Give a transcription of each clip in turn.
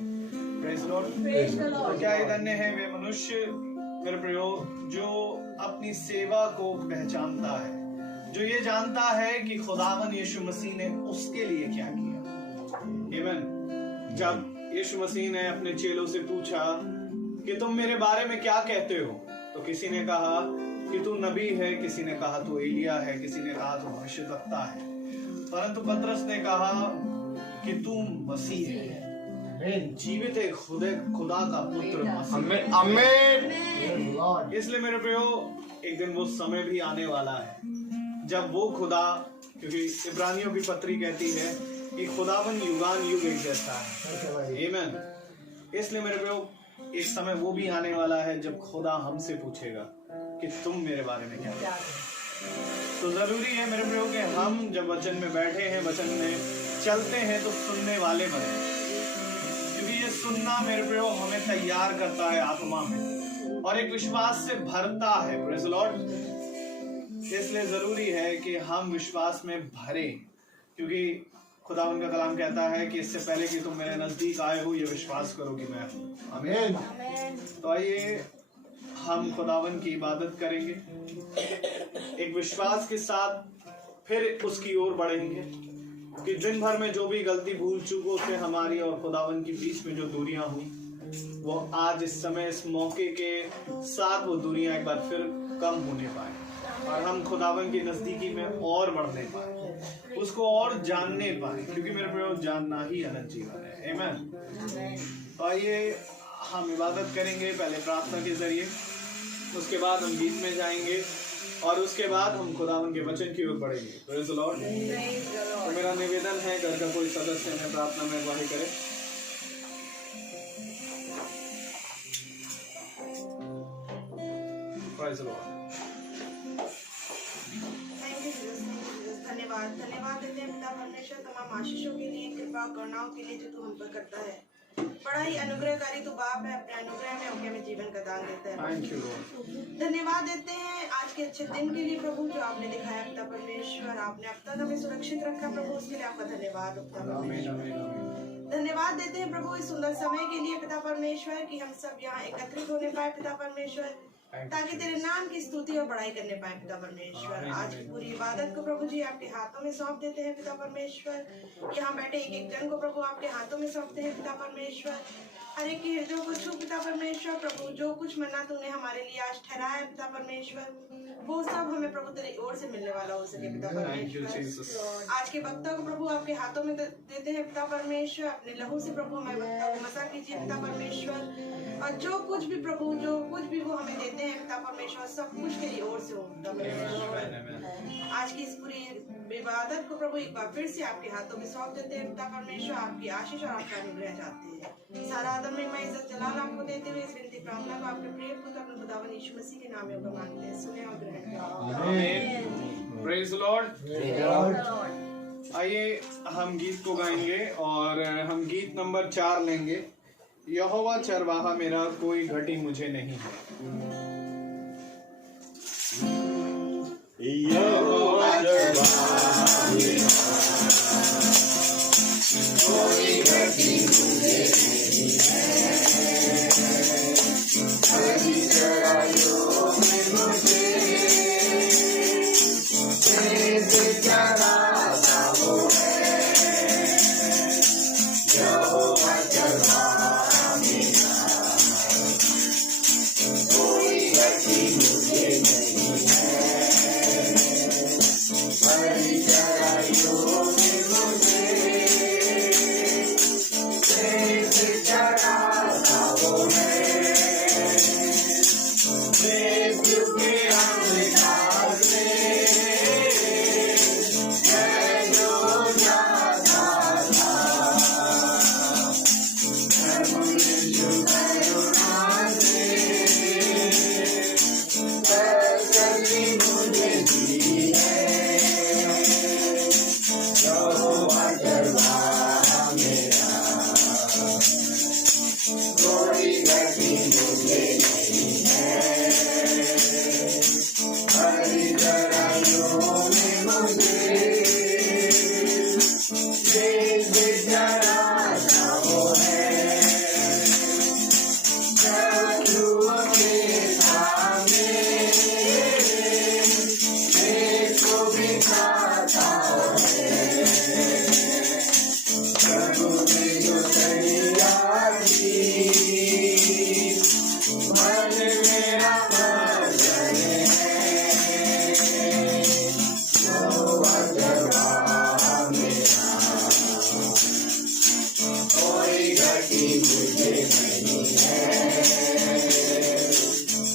Praise Lord. क्या धन्य है वे मनुष्य मेरे प्रियो जो अपनी सेवा को पहचानता है, जो ये जानता है कि खुदावन यीशु मसीह ने उसके लिए क्या किया। आमीन। जब यीशु मसीह ने अपने चेलों से पूछा कि तुम मेरे बारे में क्या कहते हो, तो किसी ने कहा कि तू नबी है, किसी ने कहा तू एलिया है, किसी ने कहा तू भविष्यद्वक्ता है, परंतु पतरस ने कहा कि तू मसीह है, जीवित है खुदा का पुत्र मसीह। आमीन। इसलिए मेरे प्रियो एक दिन वो समय भी आने वाला है जब वो खुदा, क्योंकि इब्रानियों की पत्री कहती है कि खुदावन युगान युग एक जैसा है। आमीन। इसलिए मेरे प्रियो एक समय वो भी आने वाला है जब खुदा हमसे पूछेगा कि तुम मेरे बारे में क्या कहते हो। तो जरूरी है मेरे प्रियो कि हम जब वचन में बैठे हैं, वचन में चलते हैं, तो सुनने वाले बने, क्योंकि ये सुनना मेरे प्रियो हमें तैयार करता है आत्मा में और एक विश्वास से भरता है। Praise Lord. इसलिए जरूरी है कि हम विश्वास में भरे, क्योंकि खुदा उनका कलाम कहता है कि इससे पहले कि तुम मेरे नजदीक आए हो, ये विश्वास करो कि मैं हूँ। आमीन। तो आइए हम खुदावन की इबादत करेंगे एक विश्वास के साथ, फिर उसकी ओर बढ़ेंगे कि दिन भर में जो भी गलती भूल चूकों से हमारी और खुदावन के बीच में जो दूरियां हुई, वो आज इस समय इस मौके के साथ वो दूरियां एक बार फिर कम होने पाए और हम खुदावन की नजदीकी में और बढ़ने पाए, उसको और जानने पाए, क्योंकि मेरे प्रियो जानना ही अनंत जीवन है। आमीन। तो आइए हम इबादत करेंगे पहले प्रार्थना के जरिए, उसके बाद हम गीत में जाएंगे और उसके बाद हम खुदावन के वचन की ओर बढ़ेंगे। Praise the Lord. तो मेरा निवेदन है घर का कोई सदस्य में प्रार्थना में अगुवाई करे। Praise the Lord. धन्यवाद देते हैं पिता परमेश्वर तमाम आशीषों के लिए, कृपा करुणाओं के लिए जो तू हम पर करता है। बड़ा ही अनुग्रहकारी तू बाप है, अपने अनुग्रह में होकर हमें जीवन का दान देता है। धन्यवाद देते हैं आज के अच्छे दिन के लिए प्रभु, जो आपने दिखाया पिता परमेश्वर। आपने अब तक हमें सुरक्षित रखा प्रभु, उसके लिए आपका धन्यवाद पिता परमेश्वर। धन्यवाद देते हैं प्रभु इस सुंदर समय के लिए पिता परमेश्वर कि हम सब यहाँ एकत्रित होने पाए पिता परमेश्वर, ताकि तेरे नाम की स्तुति और बड़ाई करने पाए पिता परमेश्वर। आज की पूरी इबादत को प्रभु जी आपके हाथों में सौंप देते हैं पिता परमेश्वर। यहाँ बैठे एक एक जन को प्रभु आपके हाथों में सौंपते हैं पिता परमेश्वर। हर एक के हृदय को छू पिता परमेश्वर। प्रभु जो कुछ मन्ना तूने हमारे लिए आज ठहराया है पिता परमेश्वर, वो सब हमें प्रभु तेरी ओर से मिलने वाला हो सके पिता परमेश्वर। आज के वक्ता को प्रभु आपके हाथों में देते हैं पिता परमेश्वर। अपने लहू से प्रभु हमारे वक्ता को मसा कीजिए पिता परमेश्वर, और जो कुछ भी प्रभु जो कुछ भी वो हमें देते हैं पिता परमेश्वर, सब कुछ तेरी ओर से हो पिता परमेश्वर। आज की इस पूरी इबादत को प्रभु एक बार फिर से आपके हाथों में सौंप देते हैं पिता परमेश्वर। आपकी आशीष और आपका अनुग्रह चाहते हैं। सारा आदम में मैं इज्जत जलाल आपको देते हुए इस विनती प्रार्थना को आपके प्रिय पुत्र अपने खुदावन यीशु मसीह के नाम में होकर मांगते हैं। सुने और ग्रहण करें। आमीन। Praise the Lord. आइए हम गीत को गाएंगे और हम गीत नंबर 4 लेंगे। यहोवा चरवाहा मेरा, कोई घटी मुझे नहीं है। यहोवा चरवाहा मेरा, कोई घटी मुझे नहीं है। हरी चराइयों में मुझे भेंट चढ़ाता वो है। यहोवा चरवाहा मेरा, कोई घटी मुझे नहीं है। हरी चराइयों गति मुझे नहीं है,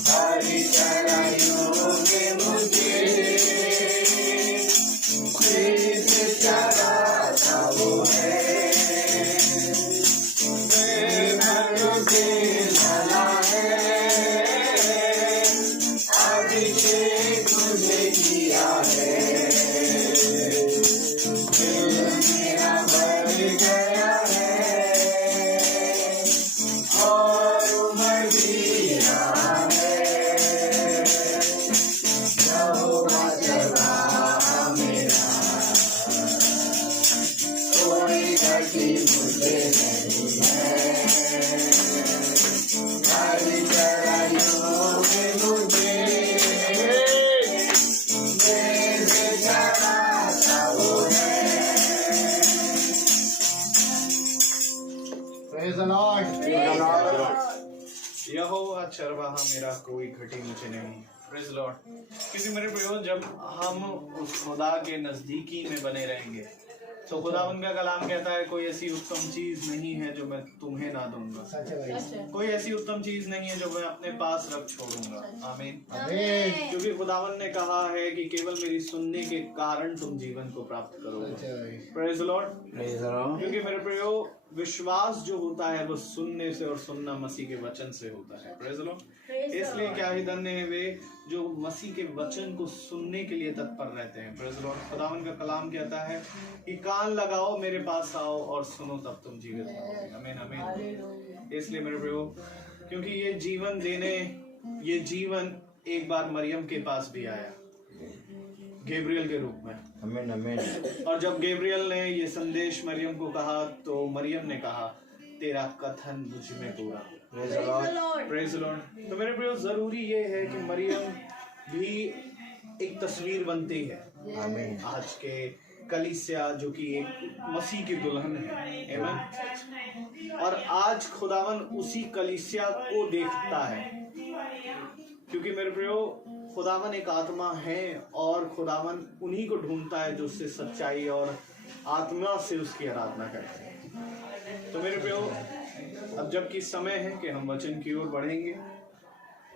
हरि चराइयों में मुझे कृष्ण चराता वो है, मुझे भला है, अभिषेक मुझे किया है, दिल मेरा भर गया है और उमड़ भी रहा है, यहोवा चरवाहा मेरा, कोई गति मुझे नहीं है, हरि चराइयों में मुझे मेरे चराता वो है। Praise the Lord. यहोवा चरवाहा मेरा, कोई घटी मुझे नहीं। Praise Lord. क्योंकि मेरे प्रियो, जब हम उस खुदा के नजदीकी में बने रहेंगे तो खुदावन का कलाम कहता है कोई ऐसी उत्तम चीज नहीं है जो मैं तुम्हें ना दूंगा, कोई ऐसी उत्तम चीज नहीं है जो मैं अपने पास रख छोड़ूंगा। आमीन। क्योंकि खुदावन ने कहा है कि केवल मेरी सुनने के कारण तुम जीवन को प्राप्त करोगे। Praise Lord. क्योंकि मेरे प्रियो, विश्वास जो होता है वो सुनने से और सुनना मसीह के वचन से होता है। Praise Lord. इसलिए क्या ही धन्य है वे जो मसीह के वचन को सुनने के लिए तत्पर रहते हैं। Praise Lord. खुदावन का कलाम कहता है कि कान लगाओ, मेरे पास आओ और सुनो, तब तुम जीवित रहोगे। आमीन आमीन। इसलिए मेरे प्रियो, क्योंकि ये जीवन देने, ये जीवन एक बार मरियम के पास भी आया गैब्रियल के रूप में। आमीन आमीन। और जब गैब्रियल ने ये संदेश मरियम को कहा तो मरियम ने कहा तेरा कथन मुझ में पूरा। Praise Lord. तो मेरे प्रियो, जरूरी ये है कि मरियम भी एक तस्वीर बनती है आमीन। आज के कलीसिया जो कि एक मसीह की दुल्हन है। आमीन। और आज खुदावन उसी कलीसिया को देखता है, क्योंकि मेरे प्रियो, खुदावन एक आत्मा है और खुदावन उन्हीं को ढूंढता है जो उससे सच्चाई और आत्मा से उसकी आराधना करते हैं। तो मेरे प्रियो, अब जबकि समय है कि हम वचन की ओर बढ़ेंगे,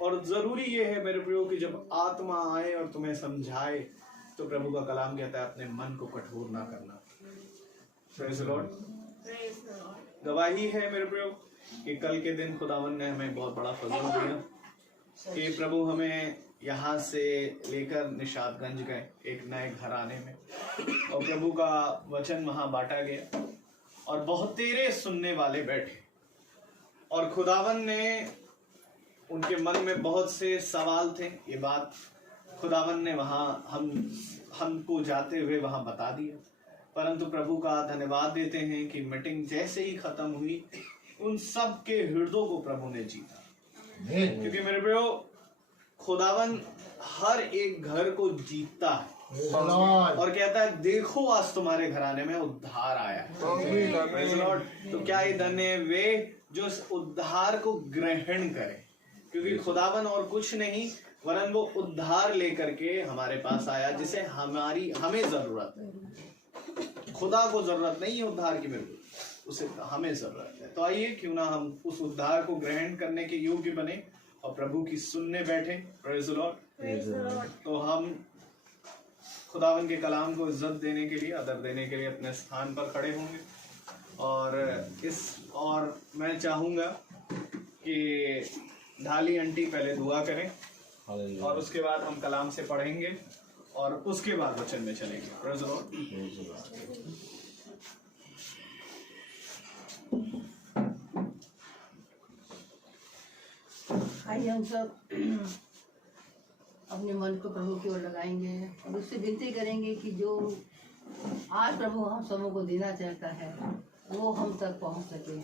और जरूरी ये है मेरे प्रियो कि जब आत्मा आए और तुम्हें समझाए तो प्रभु का कलाम कहता है अपने मन को कठोर ना करना। Praise Lord. गवाही है मेरे प्रियो कि कल के दिन खुदावन ने हमें बहुत बड़ा फजल दिया कि प्रभु हमें यहाँ से लेकर निशादगंज गए एक नए घराने में, और प्रभु का वचन वहाँ बांटा गया और बहुत तेरे सुनने वाले बैठे, और खुदावन ने उनके मन में बहुत से सवाल थे। ये बात खुदावन ने वहाँ हमको जाते हुए वहाँ बता दिया, परंतु प्रभु का धन्यवाद देते हैं कि मीटिंग जैसे ही खत्म हुई उन सब के हृदयों को प्रभु ने जीता। क्योंकि मेरे प्रियो, खुदावन हर एक घर को जीतता है और कहता है देखो आज तुम्हारे घराने में उद्धार आया। Praise Lord. तो क्या ही धन्य है वे जो इस उद्धार को ग्रहण करें, क्योंकि खुदावन और कुछ नहीं वरन वो उद्धार लेकर के हमारे पास आया जिसे हमें जरूरत है। खुदा को जरूरत नहीं है उद्धार की, बिल्कुल उसे हमें जरूरत है। तो आइए क्यों ना हम उस उद्धार को ग्रहण करने के योग्य बने और प्रभु की सुनने बैठे। Praise Lord. तो हम खुदावन के कलाम को इज्जत देने के लिए, आदर देने के लिए अपने स्थान पर खड़े होंगे, और मैं चाहूंगा कि ढाली आंटी पहले दुआ करें और उसके बाद हम कलाम से पढ़ेंगे और उसके बाद वचन में चलेंगे। Praise Lord. आइए हम सब अपने मन को प्रभु की ओर लगाएंगे और उससे विनती करेंगे कि जो आज प्रभु हम सबों को देना चाहता है वो हम तक पहुंच सके।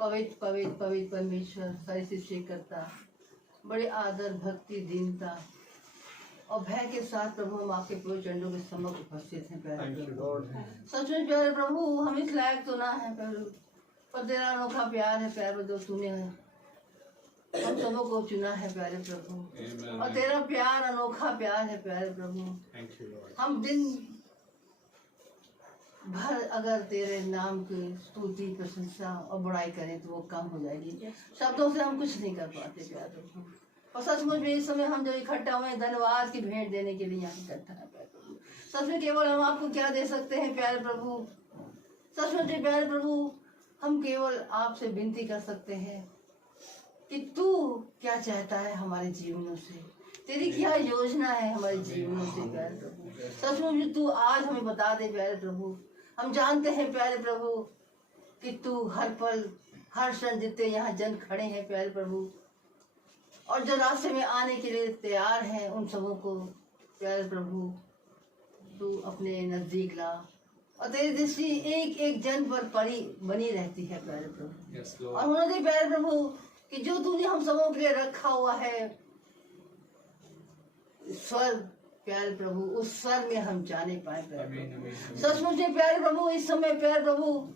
पवित्र पवित्र पवित्र परमेश्वर, सारी सृष्टि करता, बड़े आदर, भक्ति, दीनता और भय के साथ प्रभु हम आपके पूरे चंडों के सम्मुख उपस्थित हैं। प्यारे सच में प्यारे प्रभु, हम इस लायक तो ना है प्रभु, पर तेरा अनोखा प्यार है प्यारे, जो तूने हम सबों को चुना है प्यारे प्रभु, और तेरा प्यार अनोखा प्यार है प्यारे प्रभु। हम दिन भर अगर तेरे नाम की स्तुति प्रशंसा और बड़ाई करें तो वो कम हो जाएगी। शब्दों से हम कुछ नहीं कर पाते प्यारे प्रभु। और सचमुच में इस समय हम जो इकट्ठा हुए हैं धन्यवाद की भेंट देने के लिए यहाँ इकट्ठा है प्यारे प्रभु। सच में केवल हम आपको क्या दे सकते हैं प्यारे प्रभु। सचमुच में प्यारे प्रभु हम केवल आपसे विनती कर सकते हैं कि तू क्या चाहता है हमारे जीवनों से, तेरी क्या योजना है हमारे जीवनों से प्यारे प्रभु। सचमुच तू आज हमें बता दे प्यारे प्रभु। हम जानते हैं प्यारे प्रभु कि तू हर पल हर क्षण जितने यहाँ जन खड़े हैं प्यारे प्रभु और जो रास्ते में आने के लिए तैयार हैं उन सबों को प्यारे प्रभु तू अपने नजदीक ला और तेरी दृष्टि एक एक जन पर पड़ी बनी रहती है प्यारे प्रभु। और होने दे प्यारे प्रभु कि जो तूने हम सबों के लिए रखा हुआ है स्वर्ग प्यारे प्रभु, उस स्वर्ग में हम जाने पाए प्यारे प्रभु। सचमुच में प्यारे प्रभु इस समय प्यारे प्रभु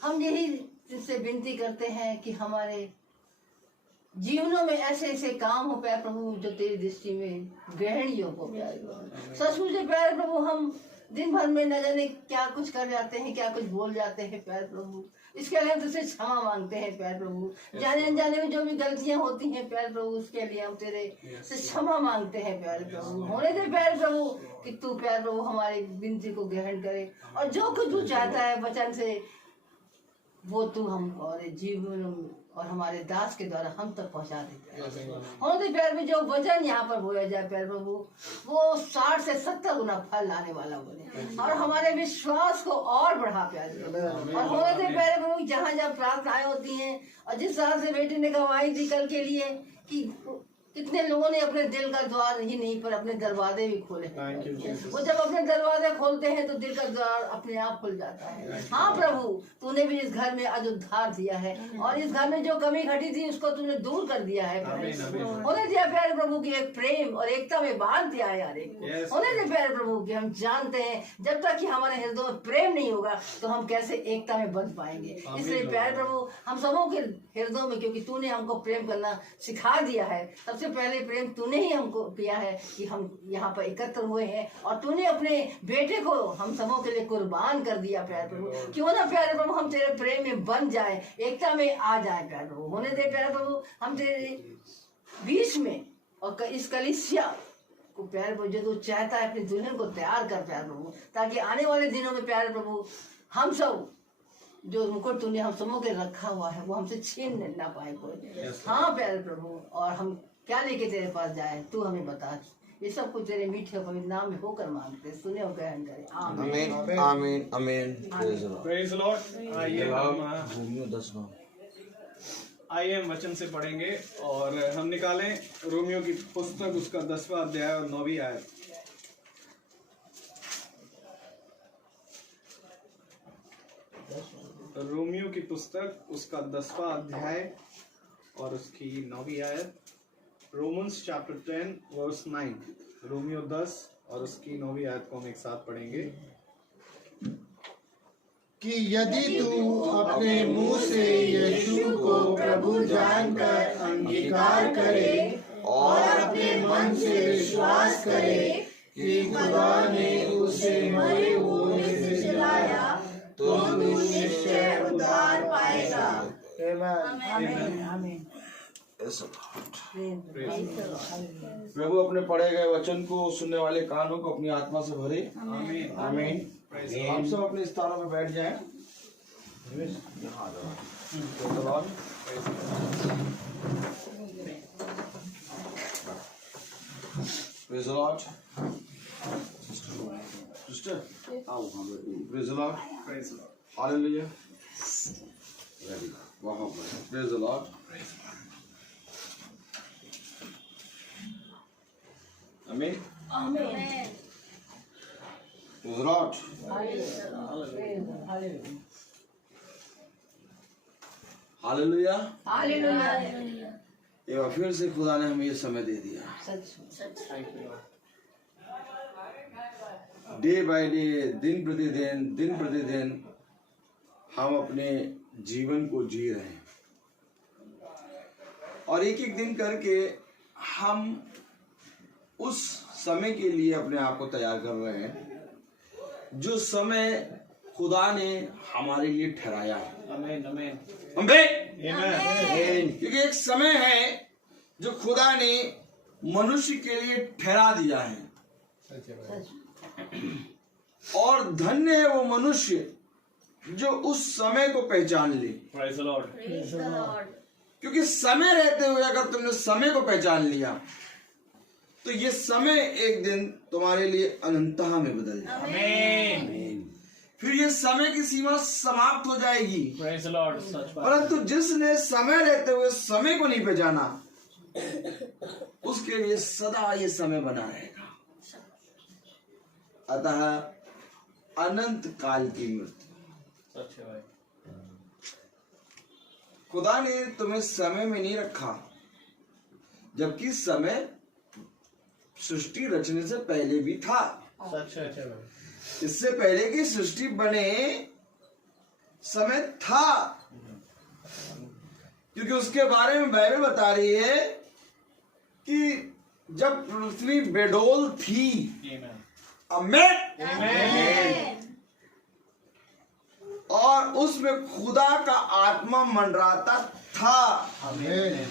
हम यही तुझसे विनती करते हैं कि हमारे जीवनों में ऐसे ऐसे काम हो प्यारे प्रभु जो तेरी दृष्टि में ग्रहणीय हो प्यारे प्रभु। सचमुच में प्यारे प्रभु हम दिन भर में न जाने क्या कुछ कर जाते हैं, क्या कुछ बोल जाते हैं प्यारे प्रभु। इसके लिए हम तुझसे क्षमा मांगते हैं प्यारे प्रभु। जाने अनजाने में जो भी गलतियां होती हैं प्यारे प्रभु उसके लिए हम तेरे से क्षमा मांगते हैं प्यारे प्रभु। होने दे प्यारे प्रभु कि तू प्यारे प्रभु हमारी विनती को ग्रहण करे और जो कुछ तू चाहता है वचन से वो तू हम और जीवन और हमारे दास के द्वारा हम तक पहुंचा दे। होने प्यार में जो वचन यहाँ पर बोया जाए प्यार प्रभु वो 60 से 70 गुना फल लाने वाला बने और हमारे विश्वास को और बढ़ा प्यार प्रभु। और होने दे प्यारे प्रभु जहाँ जहाँ प्रार्थनाएं होती हैं और जिस तरह से बेटी ने गवाही दी कल के लिए कि कितने लोगों ने अपने दिल का द्वार ही नहीं पर अपने दरवाजे भी खोले। वो जब अपने दरवाजे खोलते हैं तो दिल का द्वार अपने आप खुल जाता है। हाँ प्रभु तूने भी इस घर में आज उद्धार दिया है और इस घर में जो कमी घटी थी उसको तूने दूर कर दिया है। होने दिया प्यारे प्रभु की एक प्रेम और एकता में बांध दिया है यार एक। होने दे प्यारे प्रभु की हम जानते हैं जब तक कि हमारे हृदय में प्रेम नहीं होगा तो हम कैसे एकता में बंध पाएंगे। इसलिए प्यारे प्रभु हम सबों के हृदयों में क्योंकि तूने हमको प्रेम करना सिखा दिया है, सबसे पहले प्रेम तूने ही हमको किया है कि हम यहाँ पर एकत्र हुए हैं और तूने अपने बेटे को हम सबों के लिए कुर्बान कर दिया प्यारे प्रभु। क्यों ना प्यारे प्रभु हम तेरे प्रेम में बन जाए, एकता में आ जाए प्यारे प्रभु। होने दे प्यारे प्रभु हम तेरे बीच में और इस कलीसिया को प्यारे प्रभु जो तू चाहता है अपनी दुल्हन को तैयार कर प्यारे प्रभु ताकि आने वाले दिनों में प्यारे प्रभु हम सब जो मुकुट तूने हम सबों के रखा हुआ है वो हमसे छीन ना पाए कोई। हाँ प्यारे प्रभु और हम क्या लेके तेरे पास जाए तू हमें बता। ये सब कुछ तेरे मीठे पवित्र नाम में होकर मांगते सुने और ग्रहण करे। आमीन आमीन आमीन। Praise Lord. आइए हम वचन से पढ़ेंगे और हम निकालें रोमियो की पुस्तक उसका 10वां अध्याय और 9वीं आयत। रोमियो की पुस्तक उसका 10वां अध्याय और उसकी 9वीं आयत। Romans chapter 10 verse 9। रोमियो 10 और उसकी 9वीं आयत को हम एक साथ पढ़ेंगे कि यदि तू अपने मुंह से यीशु को प्रभु जानकर अंगीकार करे और अपने मन से विश्वास करे कि खुदा ने उसे मरे हुए से जिलाया तो तू निश्चय उद्धार पाएगा। आमीन आमीन। प्रभु अपने पढ़े गए वचन को सुनने वाले कानों को अपनी आत्मा से भरे। आमीन आमीन। आप सब अपने स्थानों में बैठ जाएं। Praise the Lord. Sister, praise the Lord. Praise the Lord. Hallelujah. Very good. Wow. Praise the Lord. Amen. आमीन। Praise the Lord. Hallelujah. Hallelujah. एक बार फिर से खुदा ने हमें ये समय दे दिया। डे बाय डे, दिन प्रतिदिन हम अपने जीवन को जी रहे हैं और एक एक दिन करके हम उस समय के लिए अपने आप को तैयार कर रहे हैं जो समय खुदा ने हमारे लिए ठहराया है। आमीन आमीन आमीन। आमीन। क्योंकि एक समय है जो खुदा ने मनुष्य के लिए ठहरा दिया है, और धन्य है वो मनुष्य जो उस समय को पहचान ले। Praise the Lord। क्योंकि समय रहते हुए अगर तुमने समय को पहचान लिया तो ये समय एक दिन तुम्हारे लिए अनंतता में बदल जाएगा। आमीन। फिर ये समय की सीमा समाप्त हो जाएगी। Praise the Lord। सच बात। परंतु जिसने समय रहते हुए समय को नहीं पहचाना उसके लिए सदा ये समय बना रहेगा। अतः अनंत काल की मृत्यु। सच है भाई। खुदा ने तुम्हें समय में नहीं रखा, जबकि समय सृष्टि रचने से पहले भी था। सच है भाई। इससे पहले की सृष्टि बने समय था, क्योंकि उसके बारे में बाइबल बता रही है कि जब पृथ्वी बेडोल थी। आमीन। आमीन। और उसमें खुदा का आत्मा मंडराता था। आमीन।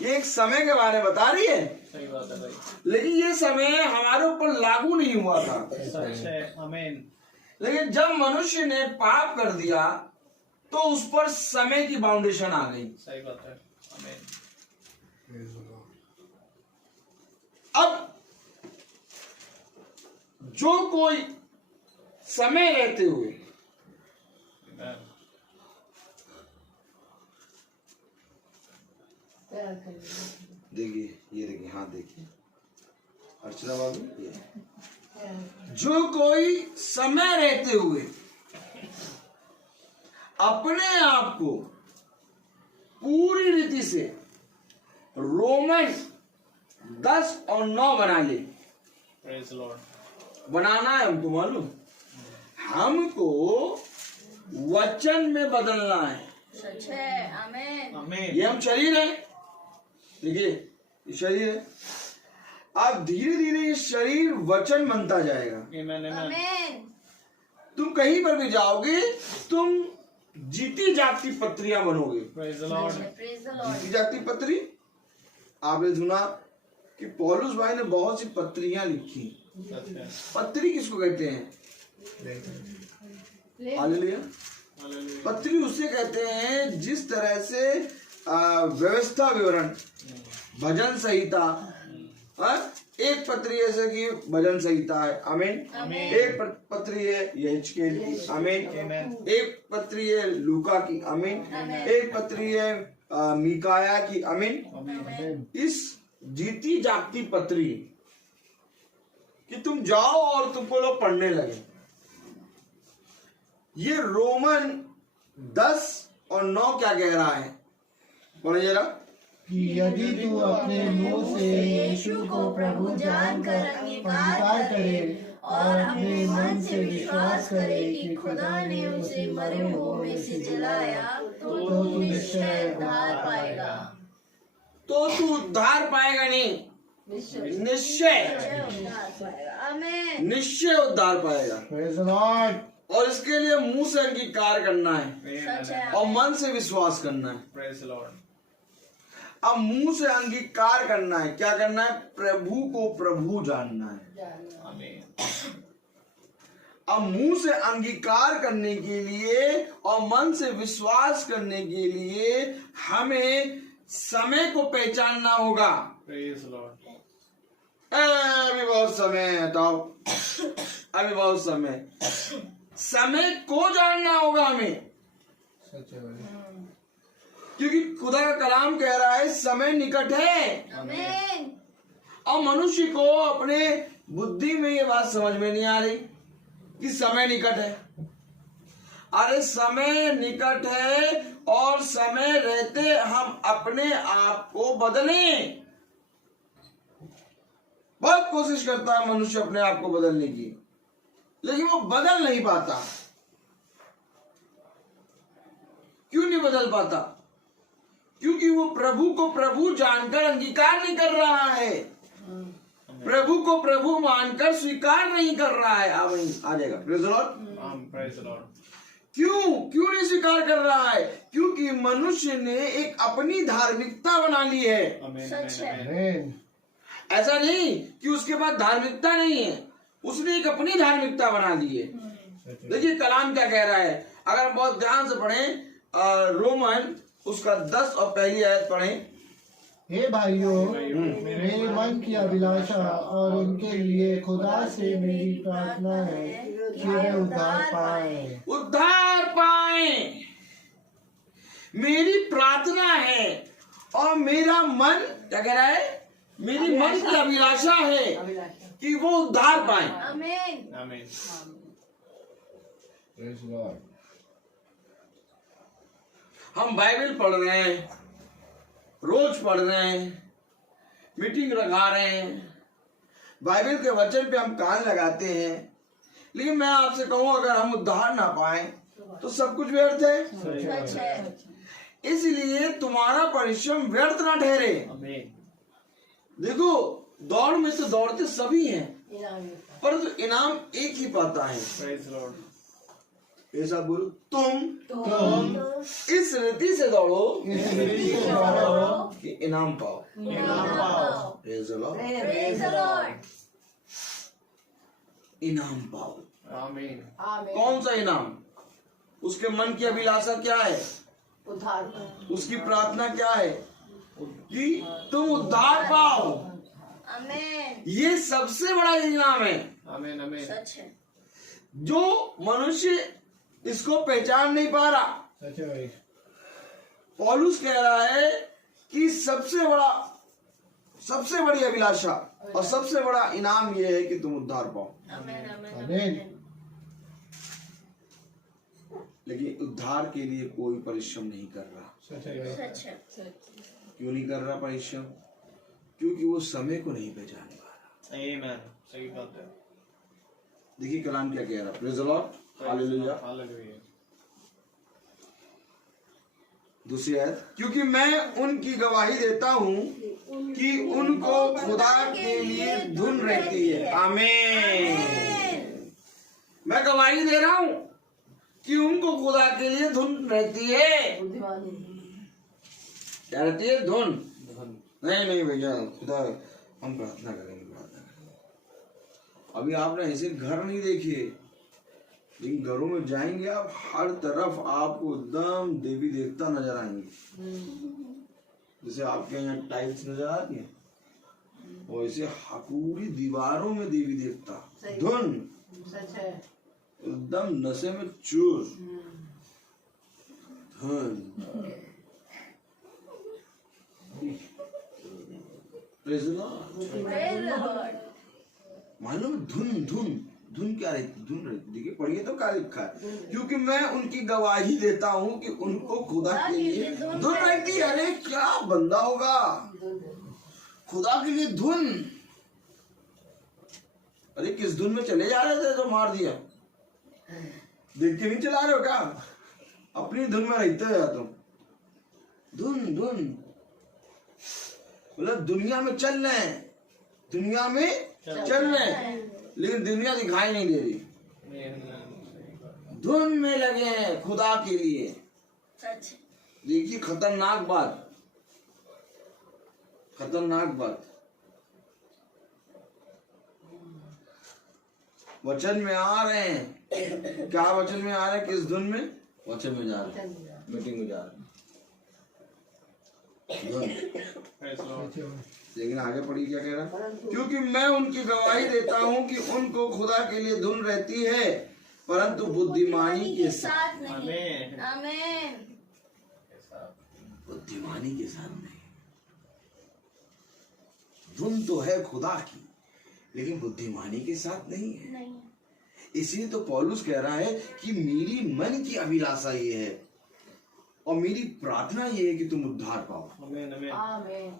ये एक समय के बारे में बता रही है, सही बात है भाई। लेकिन ये समय हमारे ऊपर लागू नहीं हुआ था। सच है। आमीन। लेकिन जब मनुष्य ने पाप कर दिया तो उस पर समय की बाउंडेशन आ गई। सही बात है। आमीन। अब जो कोई समय रहते हुए आमीन। देखिए, ये देखिए, हाथ देखिए अर्चना बाबू, ये जो कोई समय रहते हुए अपने आप को पूरी रीति से रोमन 10 और 9 बना ले। Praise the Lord। बनाना है हमको, मालूम, हमको वचन में बदलना है। सच है। आमीन। आमीन। ये हम शरीर है, देखिए ये शरीर है। अब धीरे धीरे ये शरीर वचन बनता जाएगा। आमीन। आमीन। आमीन। तुम कहीं पर भी जाओगे तुम जीती जागती पत्रियां बनोगे। Praise the Lord। Praise the Lord. जीती जागती पत्री, आपने सुना कि पौलुस भाई ने बहुत सी पत्रियां लिखी। सच है। पत्री किसको कहते हैं? हालेलुया। हालेलुया। पत्री उसे कहते हैं जिस तरह से व्यवस्था विवरण, भजन संहिता, एक पत्री ऐसे की भजन संहिता है। आमीन। एक पत्री है यहेजकेल की। आमीन। एक पत्री है लूका की। आमीन। एक पत्री है मीकाया की। आमीन। इस जीती जागती पत्री कि तुम जाओ और तुमको लोग पढ़ने लगे। ये रोमन 10 और 9 क्या कह रहा है? बोले जरा। कि यदि तू अपने मुंह से यीशु को प्रभु जानकर अंगीकार करे और अपने मन से विश्वास करे कि खुदा ने उसे मरे हुओं में से जलाया, तो तू निश्चय उद्धार पाएगा। तो तू उद्धार पाएगा नहीं, निश्चय आमीन। निश्चय उद्धार पाएगा। Praise the Lord। और इसके लिए मुंह से अंगीकार करना है सच है। और मन से विश्वास करना है। Praise the Lord। अब मुंह से अंगीकार करना है, क्या करना है? प्रभु को प्रभु जानना है। आमीन। अब मुंह से अंगीकार करने के लिए और मन से विश्वास करने के लिए हमें समय को पहचानना होगा। Praise the Lord। अभी बहुत समय है, तो अभी बहुत समय, समय को जानना होगा हमें, क्योंकि खुदा का कलाम कह रहा है समय निकट है। आमीन। और मनुष्य को अपने बुद्धि में ये बात समझ में नहीं आ रही कि समय निकट है। अरे समय निकट है और समय रहते हम अपने आप को बदलें। बहुत कोशिश करता है मनुष्य अपने आप को बदलने की, लेकिन वो बदल नहीं पाता। क्यों नहीं बदल पाता? क्योंकि वो प्रभु को प्रभु जानकर अंगीकार नहीं कर रहा है, प्रभु को प्रभु मानकर स्वीकार नहीं कर रहा है। आ जाएगा। Praise the Lord. Praise the Lord. क्यों नहीं स्वीकार कर रहा है? क्योंकि मनुष्य ने एक अपनी धार्मिकता बना ली है। Amen. सच है। आमीन। ऐसा नहीं कि उसके पास धार्मिकता नहीं है, उसने एक अपनी धार्मिकता बना ली है। देखिए कलाम क्या कह रहा है, अगर हम बहुत ध्यान से पढ़ें रोमन उसका 10 और पहली आयत पढ़ें। हे भाइयों, मेरे मन की अभिलाषा और उनके लिए खुदा से मेरी प्रार्थना है कि वे उद्धार पाए। उद्धार पाए, मेरी प्रार्थना है और मेरा मन क्या कह रहा है? मेरी मन की अभिलाषा है अभिलाषा। कि वो उद्धार पाए। आमीन। Amen. Praise the Lord. हम बाइबल पढ़ रहे हैं, रोज पढ़ रहे हैं, मीटिंग लगा रहे हैं, बाइबल के वचन पे हम कान लगाते हैं, लेकिन मैं आपसे कहूं अगर हम उद्धार ना पाए तो सब कुछ व्यर्थ है। सच है। इसलिए तुम्हारा परिश्रम व्यर्थ ना ठहरे। Amen. देखो दौड़ में तो दौड़ते सभी हैं, इनाम मिलता है। परंतु इनाम एक ही पाता है। Praise the Lord. ऐसा बोलो, तुम तुम इस रीति से दौड़ो इस रीति से दौड़ो कि इनाम पाओ। इनाम पाओ। Praise the Lord. Praise the Lord. इनाम पाओ। Amen. आमीन। कौन सा इनाम? उसके मन की अभिलाषा क्या है? उद्धार पाए। उसकी प्रार्थना क्या है? कि तुम उद्धार पाओ। आमीन। ये सबसे बड़ा इनाम है। Amen. Amen. सच है। जो मनुष्य इसको पहचान नहीं पा रहा, सच है भाई। पौलुस कह रहा है कि सबसे बड़ी अभिलाषा और सबसे बड़ा इनाम यह है कि तुम उद्धार पाओ। आमीन। आमीन। आमीन। लेकिन उद्धार के लिए कोई परिश्रम नहीं कर रहा। सच है भाई। सच है। क्यों नहीं कर रहा परिश्रम? क्योंकि वो समय को नहीं पहचान पा रहा। Amen. सही बात है। देखिए कलाम क्या कह रहा है। Praise the Lord, hallelujah. Hallelujah. दूसरी आयत, क्योंकि मैं उनकी गवाही देता हूँ कि उनको खुदा के लिए धुन रहती है। आमीन। मैं गवाही दे रहा हूँ कि उनको खुदा के लिए धुन रहती है। बुद्धिमानी। क्या रहती है? धुन। नहीं भैया, खुदा हम प्रार्थना करेंगे। अभी आपने ऐसे घर नहीं देखे, लेकिन घरों में जाएंगे आप, हर तरफ आपको एकदम देवी देवता नजर आएंगे। जैसे आपके यहाँ टाइल्स नजर आती है, वैसे पूरी दीवारों में देवी देवता, धुन, सच है। एकदम नशे में चूर, धुन। Praise the Lord. Praise the Lord. मालूम धुन क्या रहती? धुन रहती। देखिए पढ़िए तो क्या लिखा है, क्योंकि मैं उनकी गवाही देता हूँ कि उनको खुदा के लिए धुन रहती है। अरे क्या बंदा होगा खुदा के लिए धुन। अरे किस धुन में चले जा रहे थे तो मार दिया? देख के नहीं चला रहे हो क्या? अपनी धुन में रहते हो या तुम? धुन मतलब दुनिया में चल रहे हैं, दुनिया में चल रहे हैं, लेकिन दुनिया दिखाई नहीं दे रही। धुन में लगे हैं खुदा के लिए। सच। देखिए खतरनाक बात। वचन में आ रहे हैं। क्या वचन में आ रहे हैं? किस धुन में? वचन में जा रहे हैं, मीटिंग में जा रहे हैं। Praise the Lord. लेकिन आगे पढ़िए क्या कह रहा है, क्योंकि मैं उनकी गवाही देता हूँ कि उनको खुदा के लिए धुन रहती है, परंतु बुद्धिमानी के साथ नहीं। Amen. आमीन। बुद्धिमानी के साथ नहीं। धुन तो है खुदा की, लेकिन बुद्धिमानी के साथ नहीं है। नहीं। इसलिए तो पौलुस कह रहा है कि मेरी मन की अभिलाषा ये है और मेरी प्रार्थना ये है कि तुम उद्धार पाओ। Amen. Amen. आमीन।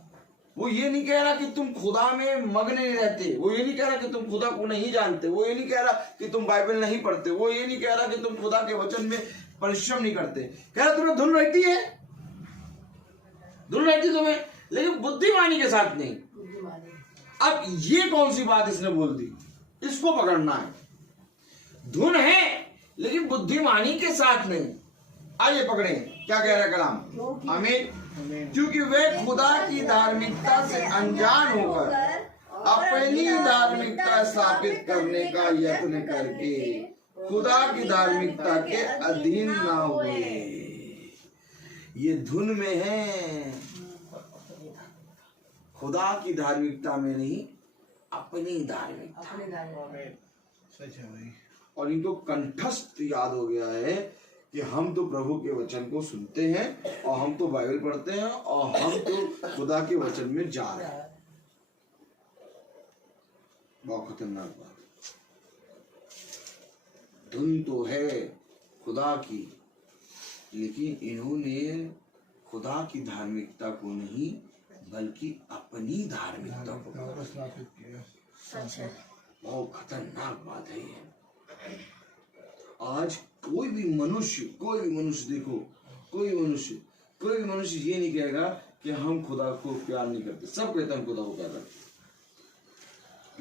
वो ये नहीं कह रहा कि तुम खुदा में मग्न नहीं रहते, वो ये नहीं कह रहा कि तुम खुदा को नहीं जानते, वो ये नहीं कह रहा कि तुम बाइबल नहीं पढ़ते, वो ये नहीं कह रहा कि तुम खुदा के वचन में परिश्रम नहीं करते। कह रहा तुम्हें धुन रहती है, धुन रहती तुम्हें, लेकिन बुद्धिमानी के साथ नहीं। बुद्धिमानी। अब ये कौन सी बात इसने बोल दी? इसको पकड़ना है। धुन है लेकिन बुद्धिमानी के साथ नहीं। आइए पकड़े क्या कह रहा है कलाम। आमीन। क्योंकि वे खुदा की धार्मिकता से अनजान होकर अपनी धार्मिकता स्थापित करने का यत्न करके खुदा की धार्मिकता के अधीन ना हुए। ये धुन में है, खुदा की धार्मिकता में नहीं, अपनी धार्मिकता। सच है भाई। और इनको कंठस्थ याद हो गया है कि हम तो प्रभु के वचन को सुनते हैं और हम तो बाइबल पढ़ते हैं और हम तो खुदा के वचन में जा रहे हैं। बहुत खतरनाक बात। धुन तो है खुदा की, लेकिन इन्होंने खुदा की धार्मिकता को नहीं बल्कि अपनी धार्मिकता को स्थापित किया। सच है। बहुत खतरनाक बात है ये। आज कोई भी मनुष्य देखो, कोई भी मनुष्य ये नहीं कहेगा कि हम खुदा को प्यार नहीं करते। सब कहते हैं खुदा को प्यार करते,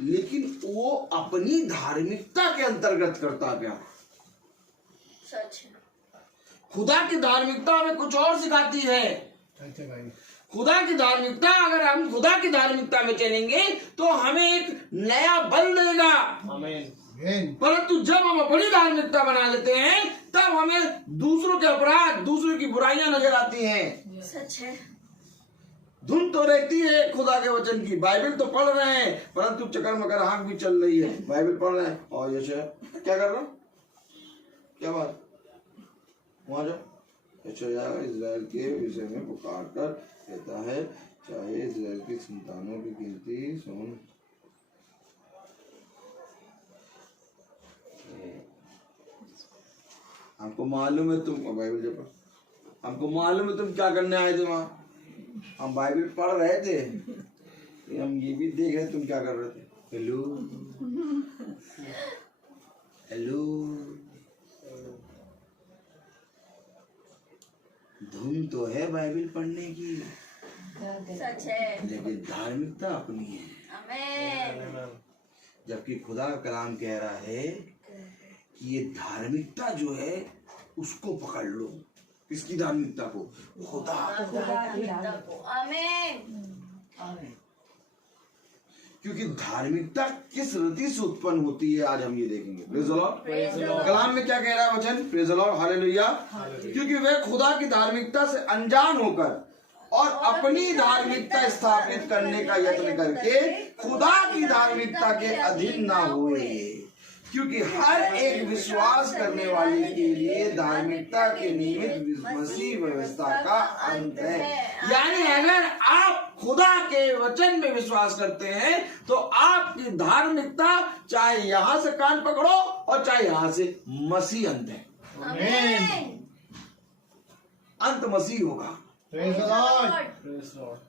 लेकिन वो अपनी धार्मिकता के अंतर्गत करता है प्यार। सच है। खुदा की धार्मिकता हमें कुछ और सिखाती है। सच है भाई। खुदा की धार्मिकता, अगर हम खुदा की धार्मिकता में चलेंगे तो हमें एक नया बल देगा। आमीन। परंतु जब हम अपनी धार्मिकता बना लेते हैं तब हमें दूसरों के अपराध, दूसरों की बुराइयां नजर आती हैं। सच है। धुन तो रहती है खुदा के वचन की, बाइबल तो पढ़ रहे हैं, परंतु चक्कर मकर आंख भी चल रही है। बाइबल पढ़ रहे हैं और ये क्या कर रहा हूं, क्या बात, वहां जाओ। इजराइल के विषय में पुकार कर कहता है, चाहे इजराइल की संतानों की गिनती सुन। हमको मालूम है तुम बाइबल जब, हमको मालूम है तुम क्या करने आए थे वहां। हम बाइबल पढ़ रहे थे, हम ये भी देख रहे तुम क्या कर रहे थे। Hello hello. धुन तो है बाइबल पढ़ने की, सच है। लेकिन धार्मिकता अपनी है। आमीन। जबकि खुदा का कलाम कह रहा है कि ये धार्मिकता जो है उसको पकड़ लो। किसकी धार्मिकता को? खुदा। आमीन। क्योंकि धार्मिकता किस रीति से उत्पन्न होती है आज हम ये देखेंगे। Praise the Lord. कलाम में क्या कह रहा है वचन? Praise the Lord, hallelujah. क्योंकि वे खुदा की धार्मिकता से अनजान होकर और अपनी धार्मिकता स्थापित करने का यत्न करके खुदा की धार्मिकता के अधीन ना हुए। क्योंकि हर एक विश्वास करने वाले के लिए धार्मिकता के निमित्त मसीह व्यवस्था का अंत है। यानी अगर आप खुदा के वचन में विश्वास करते हैं तो आपकी धार्मिकता, चाहे यहां से कान पकड़ो और चाहे यहां से, मसीह अंत है। आमीन। अंत मसीह होगा। Praise the Lord. Praise Lord.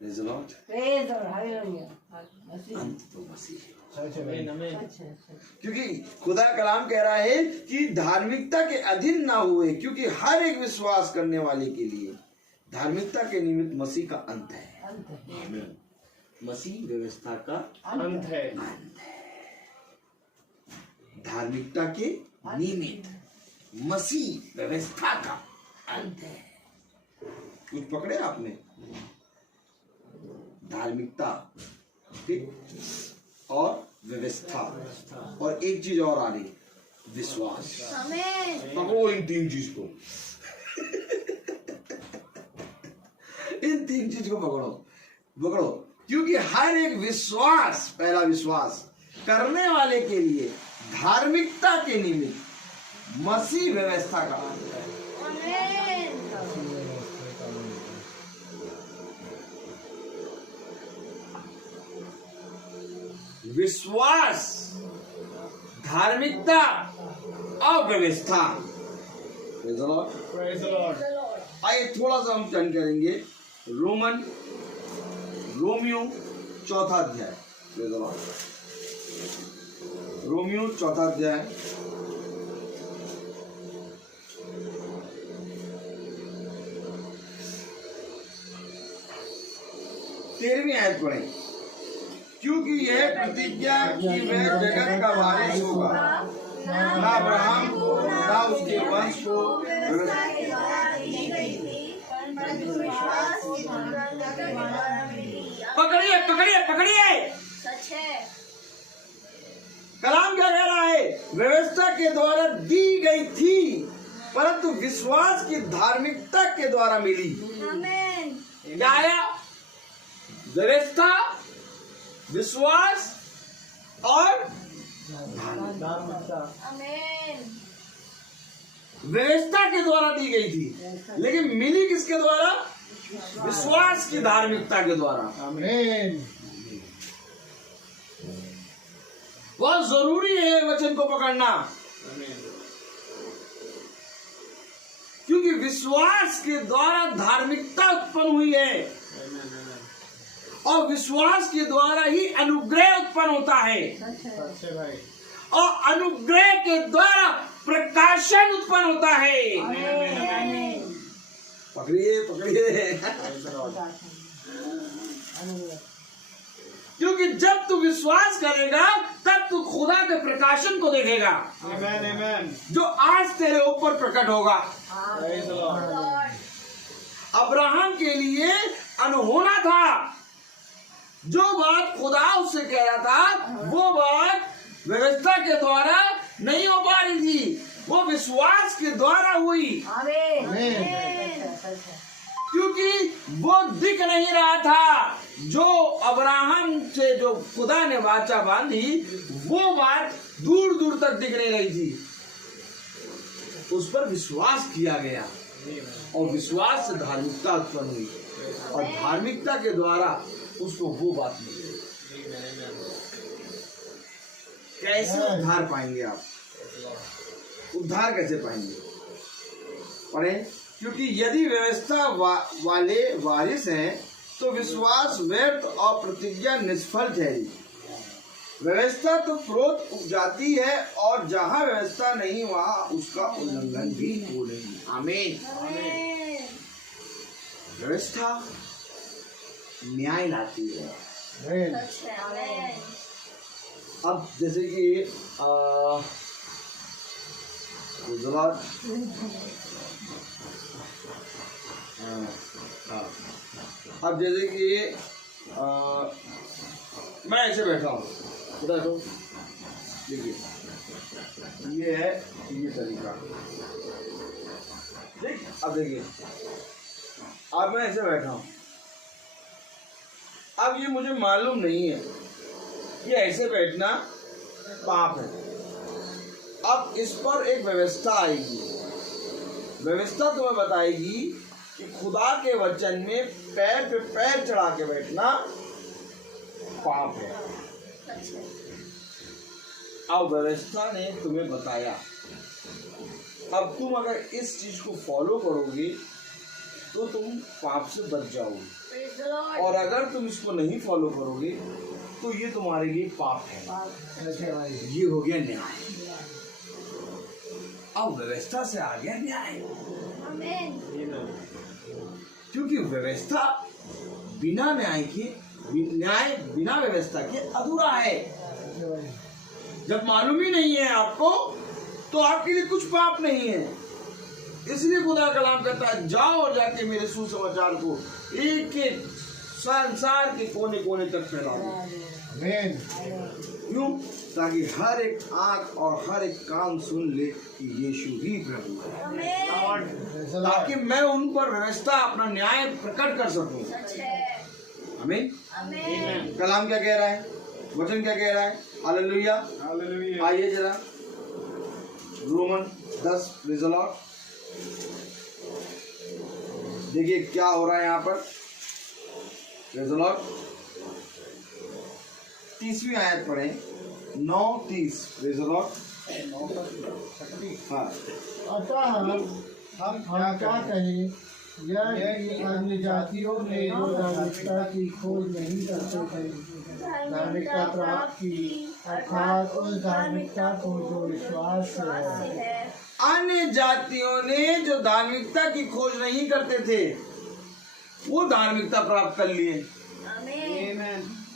Praise the Lord. Praise और हालेलुया। अंत तो मसीह है। आमीन। आमीन। क्योंकि खुदा का कलाम कह रहा है कि धार्मिकता के अधीन ना हुए, क्योंकि हर एक विश्वास करने वाले के लिए धार्मिकता के निमित्त मसीह का अंत है। आमीन। मसीह व्यवस्था का अंत है। धार्मिकता के निमित्त मसीह व्यवस्था का अंत है। कुछ पकड़े आपने? धार्मिकता, ठीक, और व्यवस्था, और एक चीज और आ रही, विश्वास। आमीन। पकड़ो इन तीन चीज को। इन तीन चीज को पकड़ो, क्योंकि हर एक विश्वास, पहला विश्वास करने वाले के लिए धार्मिकता के निमित्त मसीह व्यवस्था का अंत है। आमीन। विश्वास, धार्मिकता और व्यवस्था। Praise the Lord. Praise the Lord. आइए थोड़ा सा हम टर्न करेंगे रोमियो चौथा अध्याय। Praise the Lord. रोमियो चौथा अध्याय, तेरहवीं आयत पढ़ें। क्योंकि यह प्रतिज्ञा कि वह जगत का वारिस होगा ना अब्राहम को ना उसके वंश को व्यवस्था के द्वारा दी गई थी, परंतु विश्वास की पूर्णता के द्वारा मिली। पकड़िए पकड़िए पकड़िए। सच है। कलाम क्या कह रहा है? व्यवस्था के द्वारा दी गई थी, परंतु विश्वास की धार्मिकता के द्वारा मिली। आमीन। क्या आया? व्यवस्था, विश्वास और आमीन। व्यवस्था के द्वारा दी गई थी, लेकिन मिली किसके द्वारा? विश्वास की धार्मिकता के द्वारा। आमीन। बहुत जरूरी है वचन को पकड़ना, क्योंकि विश्वास के द्वारा धार्मिकता उत्पन्न हुई है और विश्वास के द्वारा ही अनुग्रह उत्पन्न होता है और अनुग्रह के द्वारा प्रकाशन उत्पन्न होता है। पकड़िए पकड़िए। क्योंकि जब तू विश्वास करेगा तब तू खुदा के प्रकाशन को देखेगा जो आज तेरे ऊपर प्रकट होगा। अब्राहम के लिए अनहोना था, जो बात खुदा उससे कह रहा था वो बात व्यवस्था के द्वारा नहीं हो पा रही थी, वो विश्वास के द्वारा हुई। क्योंकि वो दिख नहीं रहा था, जो अब्राहम से जो खुदा ने वाचा बांधी वो बात दूर दूर तक दिख नहीं रही थी, उस पर विश्वास किया गया और विश्वास से धार्मिकता उत्पन्न हुई और धार्मिकता के द्वारा उसको वो बात मिली। कैसे उद्धार पाएंगे आप? उद्धार कैसे पाएंगे? पढ़े, क्योंकि यदि व्यवस्था वाले वारिस हैं तो विश्वास व्यर्थ और प्रतिज्ञा निष्फल ठहरी। व्यवस्था तो क्रोध उपजाती है और जहाँ व्यवस्था नहीं वहाँ उसका उल्लंघन भी हो नहीं। आमीन। व्यवस्था न्याय लाती है। अब जैसे कि अब जैसे कि मैं ऐसे बैठा हूँ, देखो देखिए ये है, ये तरीका ठीक। अब देखिए अब मैं ऐसे बैठा हूँ, अब ये मुझे मालूम नहीं है ये ऐसे बैठना पाप है। अब इस पर एक व्यवस्था आएगी, व्यवस्था तुम्हें बताएगी कि खुदा के वचन में पैर पे पैर चढ़ा के बैठना पाप है। अब व्यवस्था ने तुम्हें बताया, अब तुम अगर इस चीज को फॉलो करोगे तो तुम पाप से बच जाओगे, और अगर तुम इसको नहीं फॉलो करोगे तो ये तुम्हारे लिए पाप है। ये हो गया न्याय। अब व्यवस्था से आ गया न्याय, क्योंकि व्यवस्था बिना न्याय के, न्याय बिना व्यवस्था के अधूरा है। जब मालूम ही नहीं है आपको तो आपके लिए कुछ पाप नहीं है। इसलिए खुदा कलाम कहता है जाओ और जाके मेरे सुसमाचार को एक एक संसार के कोने कोने तक फैलाओ। क्यों? ताकि हर एक आंख और हर एक कान सुन ले कि यीशु ही प्रभु है, ताकि मैं उन पर व्यवस्था अपना न्याय प्रकट कर सकूं। आमीन। कलाम क्या कह रहा है? वचन क्या कह रहा है? हालेलुया। आइए जरा रोमन 10 प्रेज़ द लॉर्ड, देखिए क्या हो रहा है यहाँ पर। प्रेज़ द लॉर्ड 30वीं आयत पढ़े, 9:30। Praise the Lord. हाँ, अतः हम क्या कहें, यह कि अन्य जातियों ने जो धार्मिकता की खोज नहीं करते थे धार्मिकता प्राप्त की, अर्थात उस धार्मिकता को जो विश्वास से है। अन्य जातियों ने जो धार्मिकता की खोज नहीं करते थे वो धार्मिकता प्राप्त कर लिए।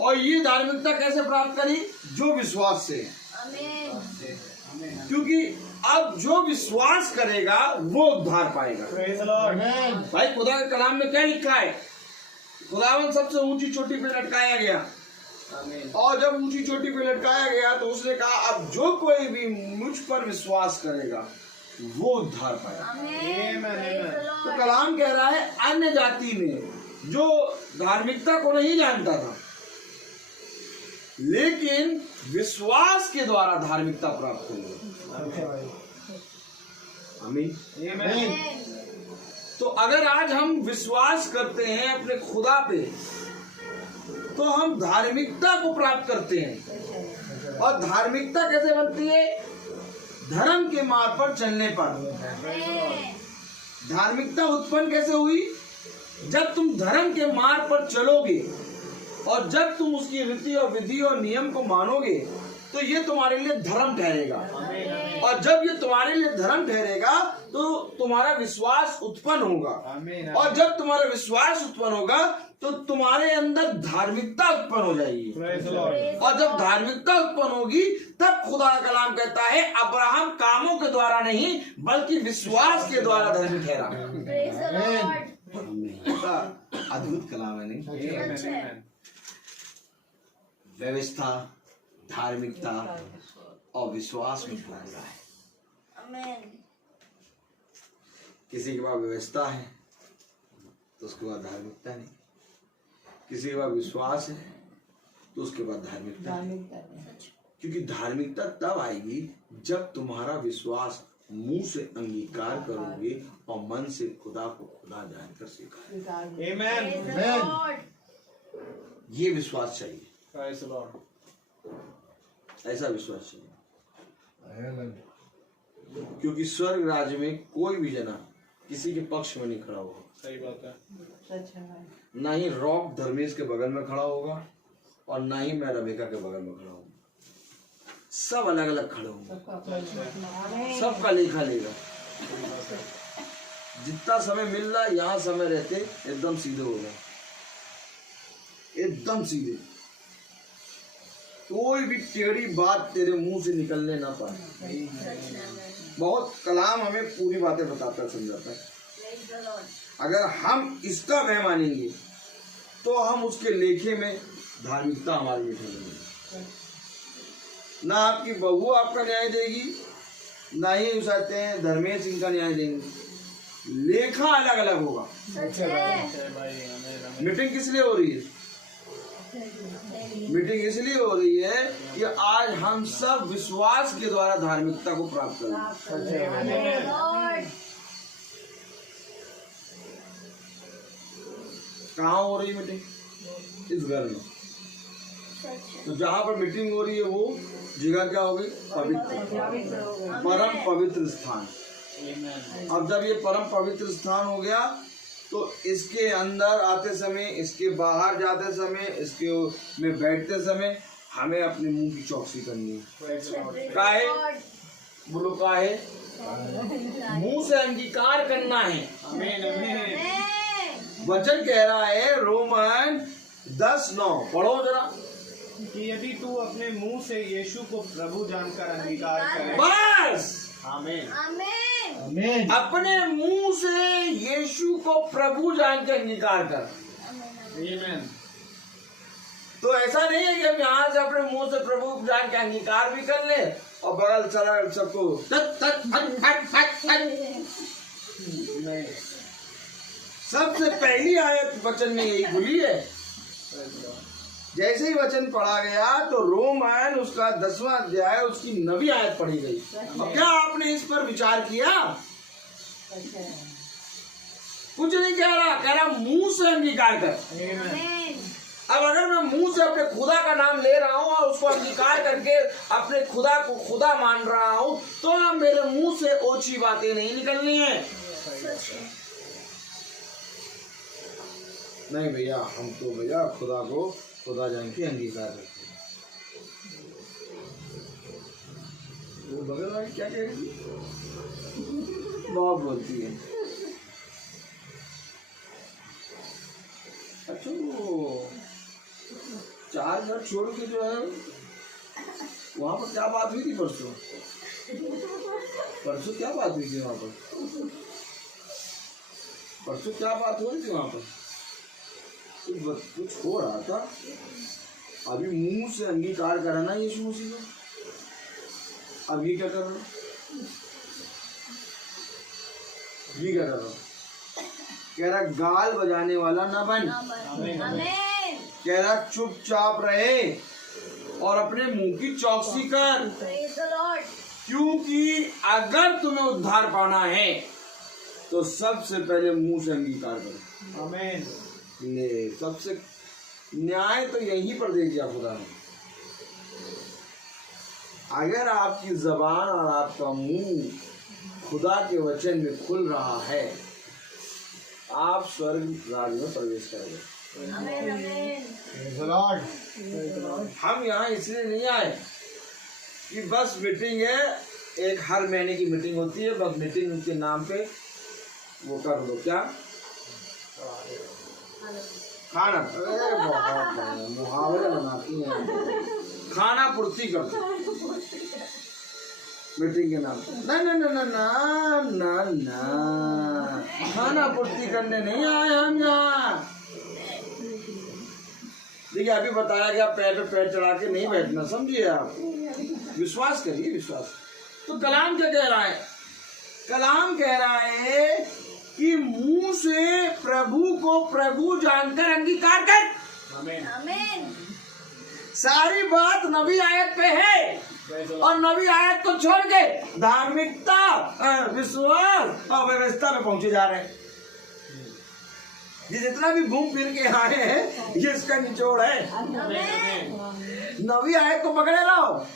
और ये धार्मिकता कैसे प्राप्त करी? जो विश्वास से। क्योंकि अब जो विश्वास करेगा वो उद्धार पाएगा। Praise the Lord. भाई खुदा के कलाम में क्या लिखा है? खुदावन सबसे ऊंची चोटी पे लटकाया गया, और जब ऊंची चोटी पे लटकाया गया तो उसने कहा अब जो कोई भी मुझ पर विश्वास करेगा वो उद्धार पाएगा। तो कलाम कह रहा है अन्य जाति में जो धार्मिकता को नहीं जानता था लेकिन विश्वास के द्वारा धार्मिकता प्राप्त होगी। आमीन। तो अगर आज हम विश्वास करते हैं अपने खुदा पे तो हम धार्मिकता को प्राप्त करते हैं। और धार्मिकता कैसे बनती है? धर्म के मार्ग पर चलने पर। धार्मिकता उत्पन्न कैसे हुई? जब तुम धर्म के मार्ग पर चलोगे और जब तुम उसकी रीति और विधि और नियम को मानोगे तो ये तुम्हारे लिए धर्म ठहरेगा। और जब ये तुम्हारे लिए धर्म ठहरेगा तो तुम्हारा विश्वास उत्पन्न होगा। और जब तुम्हारा विश्वास उत्पन्न होगा तो तुम्हारे अंदर धार्मिकता उत्पन्न हो जाएगी। और जब धार्मिकता उत्पन्न होगी तब खुदा का कलाम कहता है अब्राहम कामों के द्वारा नहीं बल्कि विश्वास के द्वारा धर्मी ठहरा। अद्भुत कलाम है नहीं? व्यवस्था, धार्मिकता और विश्वास में फर्क है। किसी के पास व्यवस्था है तो उसके बाद धार्मिकता नहीं, किसी के पास विश्वास है तो उसके बाद धार्मिकता नहीं। क्योंकि धार्मिकता तब आएगी जब तुम्हारा विश्वास मुंह से अंगीकार करोगे और मन से खुदा को खुदा जानकर स्वीकारोगे। Amen. ये विश्वास चाहिए, Praise the Lord. ऐसा विश्वास चाहिए। क्योंकि स्वर्ग राज्य में कोई भी जना किसी के पक्ष में नहीं खड़ा होगा। सही बात है। ना ही रॉक धर्मेश के बगल में खड़ा होगा और ना ही मैं रबिका के बगल में खड़ा होगा। सब अलग अलग खड़े होंगे, सबका लेखा लेगा। जितना समय मिल रहा है यहाँ समय रहते एकदम सीधे हो गए, एकदम सीधे। कोई भी टेढ़ी बात तेरे मुंह से निकलने ना पाए। बहुत कलाम हमें पूरी बातें बताता है, समझाता है। अगर हम इसका वह मानेंगे तो हम उसके लेखे में धार्मिकता हमारी में ठहरेगी। ना आपकी बहू आपका न्याय देगी, ना ही उसाते हैं धर्मेश इनका न्याय देंगे। लेखा अलग अलग होगा। मीटिंग किस लिए हो रही है? मीटिंग इसलिए हो रही है कि आज हम सब विश्वास के द्वारा धार्मिकता को प्राप्त करें। कहाँ हो रही मीटिंग? इस घर में। तो जहाँ पर मीटिंग हो रही है वो जगह क्या होगी? पवित्र, परम पवित्र स्थान। अब जब ये परम पवित्र स्थान हो गया तो इसके अंदर आते समय, इसके बाहर जाते समय, इसके में बैठते समय हमें अपने मुंह की चौकसी करनी है। काहे? बोलो काहे? मुंह से अंगीकार करना है। वचन कह रहा है रोमन 10:9 पढ़ो जरा, कि यदि तू अपने मुंह से यीशु को प्रभु जानकर अंगीकार करे। बस आमीन। आमीन। अपने मुंह से यीशु को प्रभु जान के अंगीकार कर। आमीन। तो ऐसा नहीं है कि हम यहाँ से अपने मुंह से प्रभु जान के अंगीकार भी कर ले और बगल चला सबको नहीं। सबसे पहली आयत वचन में यही खुली है। जैसे ही वचन पढ़ा गया तो रोमन उसका 10वां अध्याय उसकी 9वीं आयत पढ़ी गई। और क्या आपने इस पर विचार किया? कुछ नहीं कह रहा, कह रहा मुंह से अंगीकार कर। अब अगर मैं मुंह से अपने खुदा का नाम ले रहा हूँ और उसको अंगीकार करके अपने खुदा को खुदा मान रहा हूँ तो मेरे मुंह से ओछी बातें नहीं निकलनी है। नहीं भैया, हम तो भैया खुदा को खुदा जान के अंगीकार करते हैं। वो बगल वाली क्या कह रही थी? बहुत बोलती है। अच्छा वो 4 घर छोड़ के जो है वहां पर क्या बात हुई थी परसों? परसों क्या बात हुई थी वहां पर? परसों क्या बात हुई थी वहां पर? कुछ हो रहा था। अभी मुंह से अंगीकार करा ना यीशु मसीह को। अब ये क्या कर रहा हूँ? ये क्या कर रहा हूँ? कह रहा गाल बजाने वाला ना बन। कह रहा चुपचाप रहे और अपने मुंह की चौकसी कर, क्योंकि अगर तुम्हें उद्धार पाना है तो सबसे पहले मुंह से अंगीकार करो। आमीन। ले सबसे न्याय तो यहीं पर दे दिया खुदा ने। अगर आपकी जबान और आपका मुंह खुदा के वचन में खुल रहा है, आप स्वर्ग राज में प्रवेश करेंगे। हम यहाँ इसलिए नहीं आए कि बस मीटिंग है, एक हर महीने की मीटिंग होती है, बस मीटिंग के नाम पे वो कर लो। क्या खाना? अरे बहुत मुहावरे बनाती हैं, खाना पूर्ति कर दो मीटिंग के नाम पे। ना ना ना ना ना ना ना, खाना पूर्ति करने नहीं आए हम यहाँ। देखिए अभी बताया गया पैर पे पैर चढ़ा के नहीं बैठना, समझिए आप, विश्वास करिए, विश्वास। तो कलाम क्या कह रहा है? कलाम कह रहा है कि मुंह से प्रभु को प्रभु जानकर अंगीकार कर। आमीन। सारी बात नबी आयत पे है और नबी आयत को छोड़ के धार्मिकता, विश्वास और व्यवस्था में पहुंचे जा रहे हैं। ये जितना भी घूम फिर के आए हैं ये इसका निचोड़ है। नबी आयत को पकड़े रहो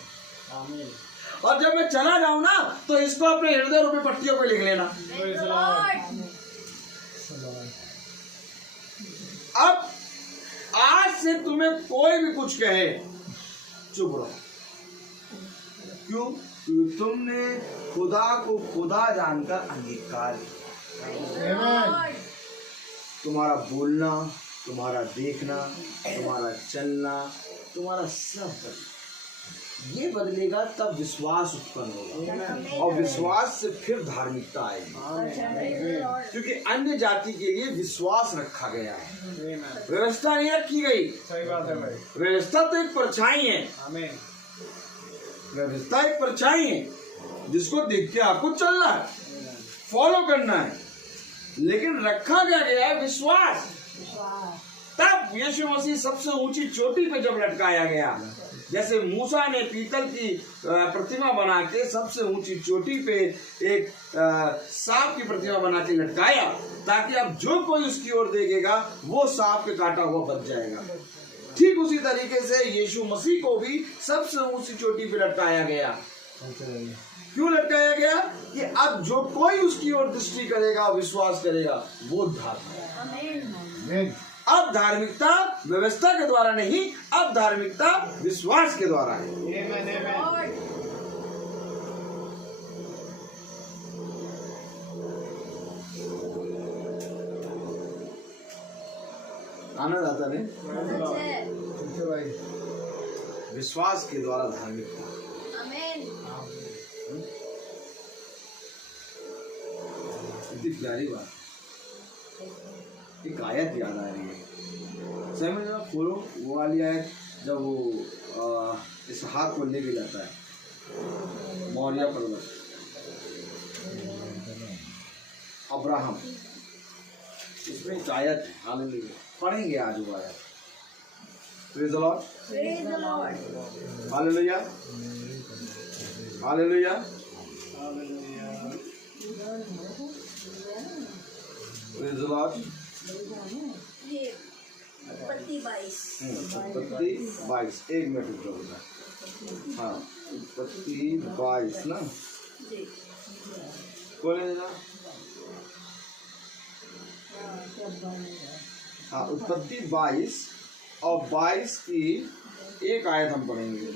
और जब मैं चला जाऊं ना तो इसको अपने हृदय रूपी पट्टियों पे लिख लेना। अब आज से तुम्हें कोई भी कुछ कहे चुप रहो। क्यों? क्योंकि तुमने खुदा को खुदा जानकर अंगीकार किया। तुम्हारा बोलना, तुम्हारा देखना, तुम्हारा चलना, तुम्हारा सब ये बदलेगा, तब विश्वास उत्पन्न होगा और विश्वास से फिर धार्मिकता आएगी। क्योंकि अन्य जाति के लिए विश्वास रखा गया है, व्यवस्था नहीं रखी गई। सही बात है भाई। व्यवस्था तो एक परछाई है। आमीन। व्यवस्था एक परछाई है जिसको देख के आपको चलना है, फॉलो करना है, लेकिन रखा गया है विश्वास। तब यीशु मसीह सबसे ऊंची चोटी पे जब लटकाया गया, जैसे मूसा ने पीतल की प्रतिमा बना के सबसे ऊंची चोटी पे एक सांप की प्रतिमा बना के लटकाया, ताकि अब जो कोई उसकी ओर देखेगा वो सांप के काटा हुआ बच जाएगा। ठीक उसी तरीके से यीशु मसीह को भी सबसे ऊंची चोटी पे लटकाया गया। क्यों लटकाया गया? कि अब जो कोई उसकी ओर दृष्टि करेगा, विश्वास करेगा, वो धार्मिक। अब धार्मिकता व्यवस्था के द्वारा नहीं, अब धार्मिकता विश्वास के द्वारा है। आनंद आता नहीं? विश्वास के द्वारा धार्मिकता। इतनी प्यारी बात, एक आयत याद आ रही है। समझ लो, खोलो वो वाली आयत जब वो इसहाक को लेके जाता है मौर्य पर्वत, अब्राहम, इसमें एक आयत है। हालेलुया, पढ़ेंगे आज वो आयत। Praise the Lord, hallelujah, hallelujah. Praise the Lord. उत्पत्ति 22, एक मिनट रुको बेटा। हाँ, उत्पत्ति 22 ना, बोले ना। हाँ, उत्पत्ति 22 और 22 की एक आयत हम पढ़ेंगे।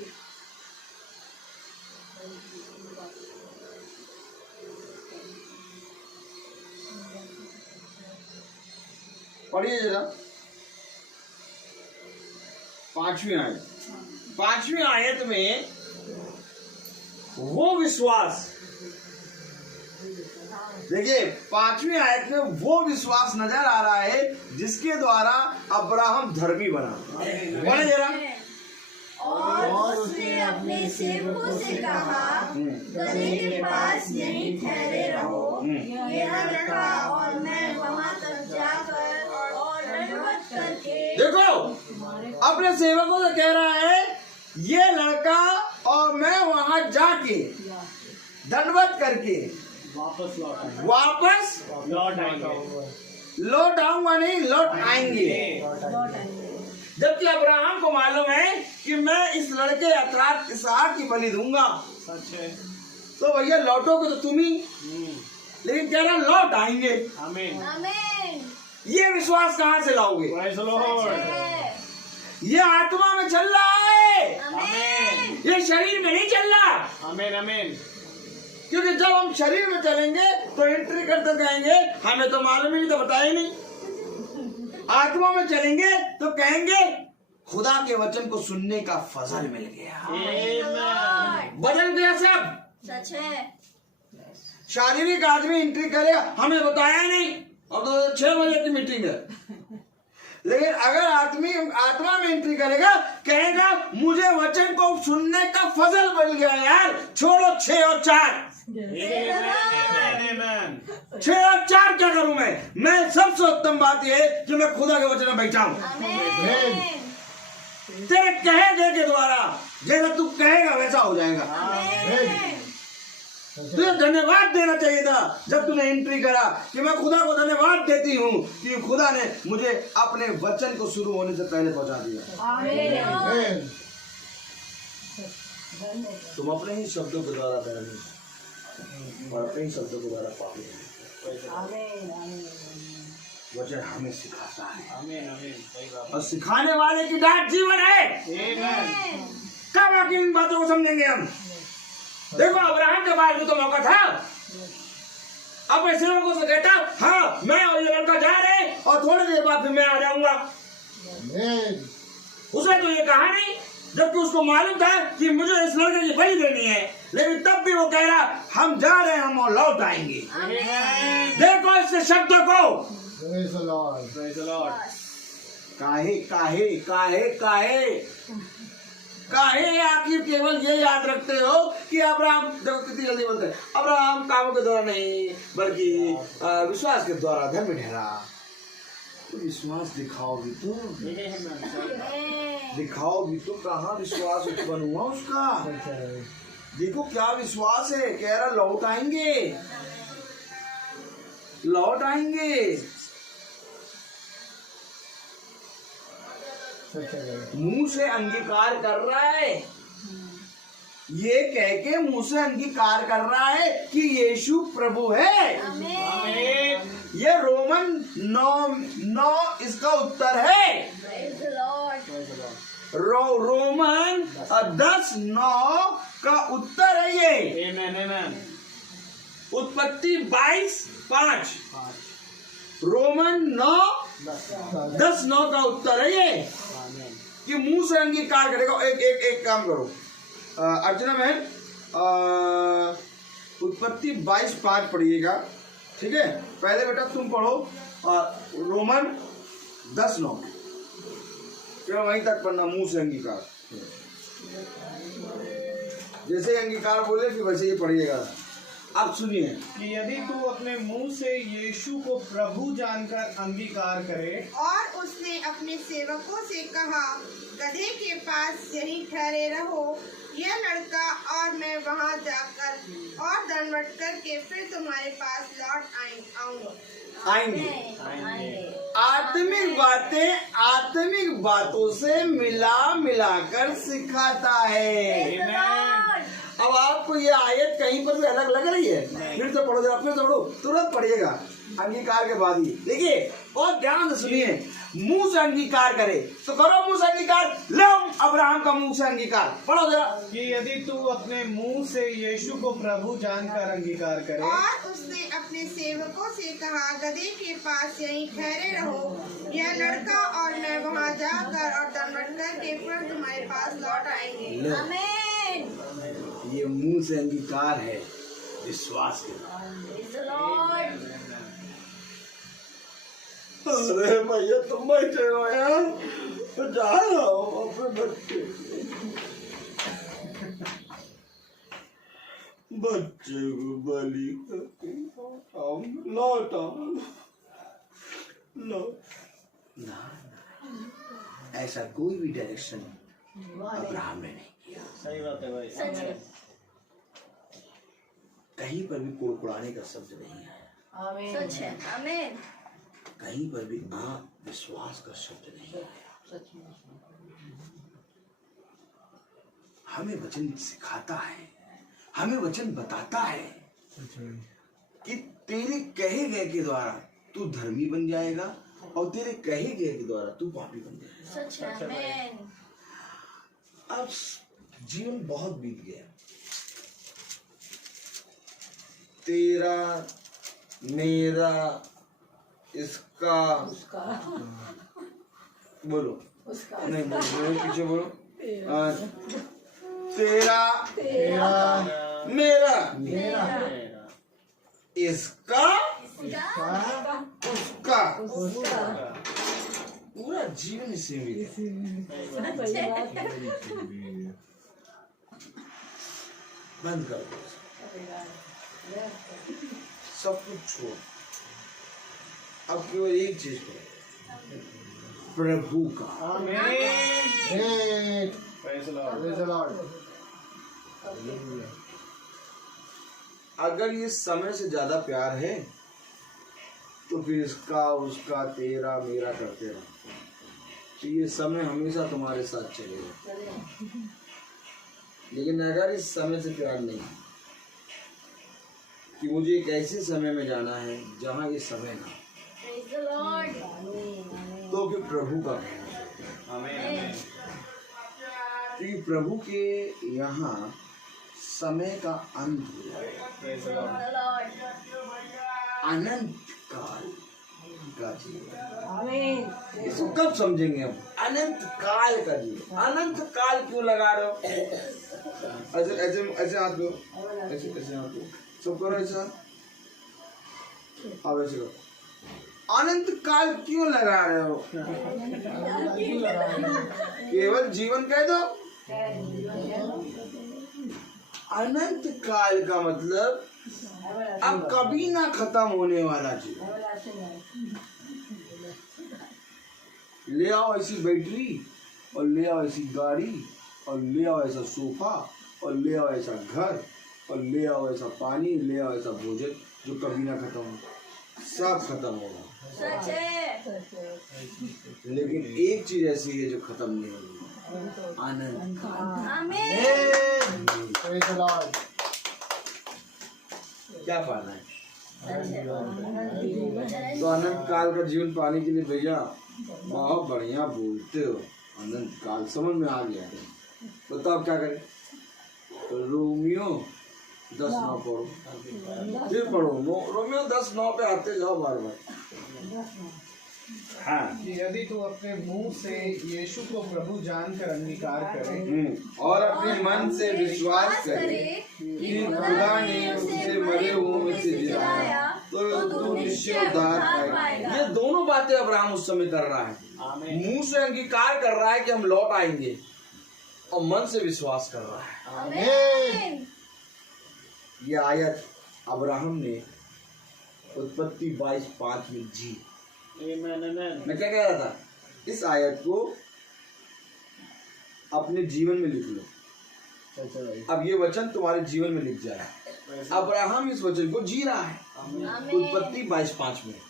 पढ़िए जरा, 5वीं आयत। 5वीं आयत में वो विश्वास देखिए 5वीं आयत में वो विश्वास नजर आ रहा है जिसके द्वारा अब्राहम धर्मी बना। बोले जरा। और उसने अपने सेवकों से कहा, गदहे के पास यहीं ठहरे रहो, यह लड़का और मैं वहां तक जाकर और दंडवत करके। देखो अपने सेवकों से कह रहा है ये लड़का और मैं वहां जाके दंडवत करके वापस लौट आऊंगा नहीं, लौट आएंगे। जबकि अब्राहम को मालूम है कि मैं इस लड़के अर्थात इसहाक की बलि दूंगा। सच है। तो भैया लौटोगे तो तुम ही, लेकिन कह रहा लौट आएंगे। आमीन। आमीन। ये विश्वास कहाँ से लाओगे? Praise the Lord। ये आत्मा में चल रहा है, आमीन। ये शरीर में नहीं चल रहा। आमीन आमीन। क्योंकि जब हम शरीर में चलेंगे तो एंट्री करते कहेंगे हमें तो मालूम ही नहीं, तो बताया ही नहीं। आत्मा में चलेंगे तो कहेंगे खुदा के वचन को सुनने का फजल मिल गया, बदल गया सब। सच है। शारीरिक आदमी एंट्री करेगा, हमें बताया ही नहीं, अब तो 6 बजे की मीटिंग है। लेकिन अगर आत्मा में एंट्री करेगा कहेगा मुझे वचन को सुनने का फजल मिल गया यार, छोड़ो 6 और 4। 6 और 4 क्या करूं मैं सबसे उत्तम बात यह है कि मैं खुदा के वचन में बैठा हूं। आमीन। तेरे कहे के द्वारा जैसा तू कहेगा वैसा हो जाएगा। आमीन। तुझे धन्यवाद देना चाहिए था जब तूने एंट्री करा कि मैं खुदा को धन्यवाद देती हूँ कि खुदा ने मुझे अपने वचन को शुरू होने से पहले पहुंचा दिया। आमीन। तुम अपने ही शब्दों के द्वारा धर्मी और अपने ही शब्दों के द्वारा पापी। वचन हमें सिखाता है। आमीन आमीन। सही बात। और सिखाने वाले की डांट जीवन है। आमीन। कब आके इन बातों को समझेंगे हम? देखो अब्राहम के पास भी तो मौका था, अपने सेवकों से कहता हाँ मैं और ये लड़का जा रहे हैं और थोड़ी देर बाद फिर मैं आ जाऊंगा। उसने तो ये कहा नहीं, जबकि उसको मालूम था कि मुझे इस लड़के की बलि देनी है, लेकिन तब भी वो कह रहा हम जा रहे हैं, हम और लौट आएंगे। देखो इसके शब्दों को। Praise the Lord। काहे काहे काहे काहे काहे आखिर केवल ये याद रखते हो कि अब्राहम, देखो कितनी जल्दी बोलते हैं, अब्राहम कामों के द्वारा नहीं बल्कि विश्वास के द्वारा धर्मी ठहरा। तो विश्वास दिखाओगी तो कहाँ विश्वास उत्पन्न हुआ उसका? देखो क्या विश्वास है, कह रहा लौट आएंगे, लौट आएंगे। मुंह से अंगीकार कर रहा है, ये कह के मुंह से अंगीकार कर रहा है कि यीशु प्रभु है। आमीन। ये रोमन 9 इसका उत्तर है। Praise the Lord। रोमन 10:9 का उत्तर है ये। आमीन आमीन। उत्पत्ति 22:5 रोमन 9:10-9 का उत्तर है ये कि मुंह से अंगीकार करेगा। एक काम करो अर्चना बहन, उत्पत्ति 22:5 पढ़िएगा, ठीक है? पहले बेटा तुम पढ़ो रोमन 10:9, वहीं तक पढ़ना, मुंह से अंगीकार। जैसे अंगीकार बोले फिर वैसे ही पढ़िएगा। अब सुनिए कि यदि तू अपने मुंह से यीशु को प्रभु जानकर अंगीकार करे और उसने अपने सेवकों से कहा गधे के पास यहीं ठहरे रहो, यह लड़का और मैं वहां जाकर और दंडवत करके फिर तुम्हारे पास लौट आएंगे। आत्मिक बातों से मिलाकर सिखाता है। अब आपको ये आयत कहीं पर भी अलग लग रही है, फिर से पढ़ो, जरा फिर से पढ़ो, तुरंत पढ़िएगा अंगीकार के बाद ही। देखिए और ध्यान से सुनिए, मुंह से अंगीकार करे तो करो मुंह से अंगीकार। लो अब्राहम का मुंह से अंगीकार पढ़ो जरा। कि यदि तू अपने मुंह से यीशु को प्रभु जानकर अंगीकार करे और उसने अपने सेवकों से कहा गधे के पास यहीं ठहरे रहो, यह लड़का और मैं वहां जाकर और दंडवत करके फिर तुम्हारे पास लौट आएंगे। आमीन। ये मुंह से अंगीकार है, विश्वास के द्वारा। Praise the Lord. अरे भैया तुम बैठे हो यार, तो जा रहा हूँ अपने बच्चे को बलि करके लौट ना, ऐसा कोई भी डायरेक्शन अब्राहम ने नहीं किया। सही बात है भाई। सच है। कहीं पर भी कुड़कुड़ाने का शब्द नहीं है, आमीन। सच है। आमीन। कहीं पर भी विश्वास का शब्द नहीं है। सच में। हमें वचन सिखाता है, हमें वचन बताता है कि तेरे कहे गए के द्वारा तू धर्मी बन जाएगा और तेरे कहे गए के द्वारा तू पापी बन जाएगा। सच है। आमीन। अब जीवन बहुत बीत गया, तेरा मेरा इसका बोलो नहीं बोलो, पीछे बोलो। तेरा मेरा इसका उसका पूरा जीवन इसी में है। बंद कर दो सब कुछ, छोड़। अब केवल एक चीज करो, प्रभु का। Praise the Lord. Praise the Lord. अगर ये समय से ज्यादा प्यार है तो फिर इसका उसका तेरा मेरा करते रहो, तो ये समय हमेशा तुम्हारे साथ चलेगा। लेकिन अगर इस समय से प्यार नहीं कि मुझे एक ऐसे समय में जाना है जहाँ ये समय ना, Praise the Lord. तो फिर प्रभु का कहना। आमीन। क्योंकि प्रभु के यहाँ समय का अंत हो जाए, Praise the Lord. The Lord. अनंत काल का जीवन। आमीन। इसको कब समझेंगे हम? अनंत काल का जीवन। अनंत काल क्यों लगा रहे हो? ऐसे ऐसे ऐसे हाथ दो, ऐसे ऐसे हाथ दो, सब करो ऐसा। अब ऐसे करो। अनंत काल क्यों लगा रहे हो? केवल जीवन कह दो। अनंत काल का मतलब अब कभी ना खत्म होने वाला जीवन। ले आओ ऐसी बैटरी और ले आओ ऐसी गाड़ी और ले आओ ऐसा सोफा और ले आओ ऐसा घर और ले आओ ऐसा पानी, ले आओ ऐसा भोजन जो कभी ना खत्म हो, सब खत्म होगा। सच है। लेकिन एक चीज ऐसी है जो खत्म नहीं होगी, आनंद। आमीन। Praise the Lord. क्या पाना है? सच है। तो अनंत काल का जीवन पाने के लिए भैया बहुत बढ़िया बोलते हो। अनंत काल समझ में आ गया। बताओ क्या करें? रोमियो 10:9 पढ़ो, फिर पढ़ो। रोमियो 10:9 पे आते जाओ बार बार। हाँ, कि यदि तू अपने मुंह से यीशु को प्रभु जानकर अंगीकार करे और अपने मन से विश्वास करे कि खुदा ने उसे मरे हुओं में से जिलाया तो तू निश्चय उद्धार पाएगा। ये दोनों बातें अब्राहम उस समय कर रहा है। मुंह से अंगीकार कर रहा है कि हम लौट आएंगे और मन से विश्वास कर रहा है। आमीन। ये आयत अब्राहम ने उत्पत्ति 22:5 में जी। मैं क्या कह रहा था? इस आयत को अपने जीवन में लिख लो। अब ये वचन तुम्हारे जीवन में लिख जाए। अब्राहम इस वचन को जी रहा है उत्पत्ति 22:5 में,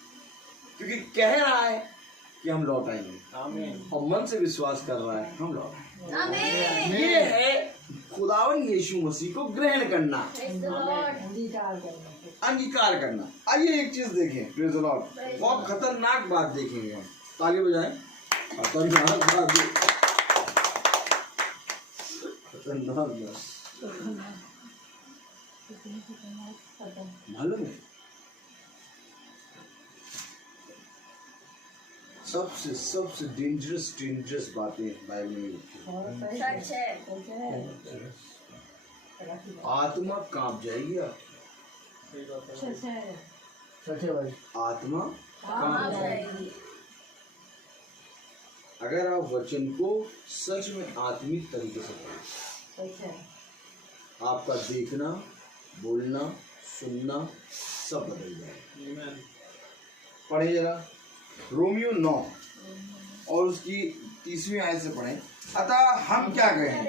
क्योंकि कह रहा है कि हम लौट आएंगे और मन से विश्वास कर रहा है हम लौट आएंगे। आमीन। ये है खुदावन यीशु मसीह को ग्रहण करना, Praise the Lord. अंगीकार करना। आइए एक चीज देखें, प्रेज़ द लॉर्ड। बहुत खतरनाक बात देखेंगे हम। ताली बजाएं। खतरनाक बात, खतरनाक बात मालूम है? सबसे सबसे डेंजरस बातें बाइबल में लिखी हैं। सच है। आत्मा कांप जाएगी आप। सच है भाई। आत्मा कहाँ जाएगी? अगर आप वचन को सच में आत्मिक तरीके से पढ़ें, अच्छा आपका देखना, बोलना, सुनना सब बदल जाएगा। पढ़े जरा रोमियो 9 और उसकी 30वीं आयत से पढ़ें। अतः हम क्या कहें?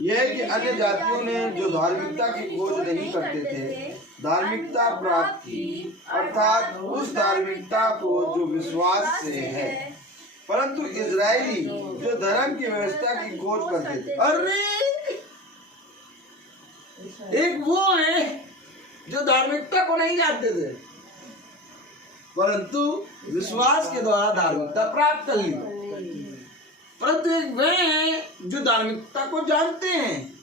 यह है कि अन्य जातियों ने जो धार्मिकता की खोज नहीं करते थे धार्मिकता प्राप्त की, अर्थात उस धार्मिकता को जो विश्वास से है। परंतु इजरायली जो धर्म की व्यवस्था की खोज करते थे, अरे एक वो है जो धार्मिकता को नहीं जानते थे परंतु विश्वास के द्वारा धार्मिकता प्राप्त कर ली। परंतु एक वे हैं जो धार्मिकता को जानते हैं।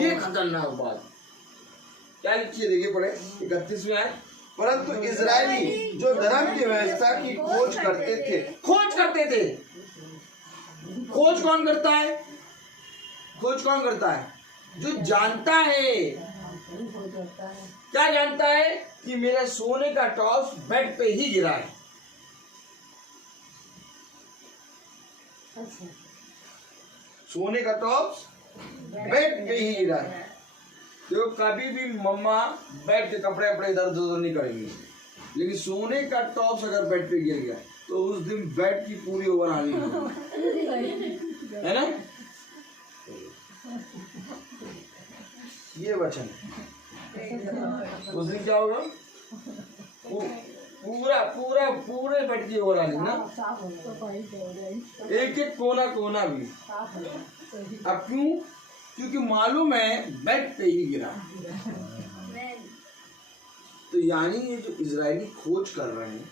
ये खतरनाक बात क्या लिखी है, देखिए पढ़े 31वीं आयत। परंतु इजरायली जो धर्म की व्यवस्था की खोज करते थे, खोज कौन करता है? खोज कौन करता है? जो जानता है। क्या जानता है? कि मेरा सोने का टॉस बेड पे ही गिरा है। सोने का टॉप्स बेड पे ही गिरा है। तो कभी भी मम्मा बेड के कपड़े अपने इधर उधर नहीं करेंगी, लेकिन सोने का टॉप्स अगर बेड पे गिर गया तो उस दिन बेड की पूरी ओवर आनी है ना। ये वचन उस दिन क्या होगा? पूरे बेड की ओवर आनी ना, एक एक कोना भी। अब क्यों? क्योंकि मालूम है बेड पे ही गिरा। तो यानी ये जो इजरायली खोज कर रहे हैं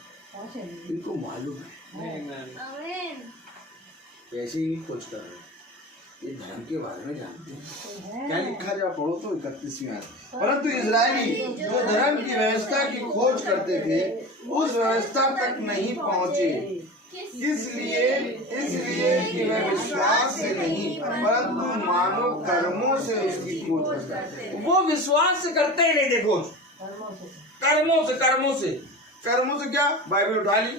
इनको मालूम है, वैसे ही खोज कर रहे हैं, ये धर्म के बारे में जानते हैं। क्या लिखा जा पढ़ो तो 31वीं आयत। परंतु इजरायली जो धर्म की व्यवस्था की खोज करते थे उस व्यवस्था तक नहीं पहुंचे, इसलिए कि वे विश्वास से नहीं परंतु मानव कर्मों से उसकी खोज करते हैं। वो विश्वास से करते ही नहीं थे खोज, कर्मों से क्या? बाइबल उठा ली,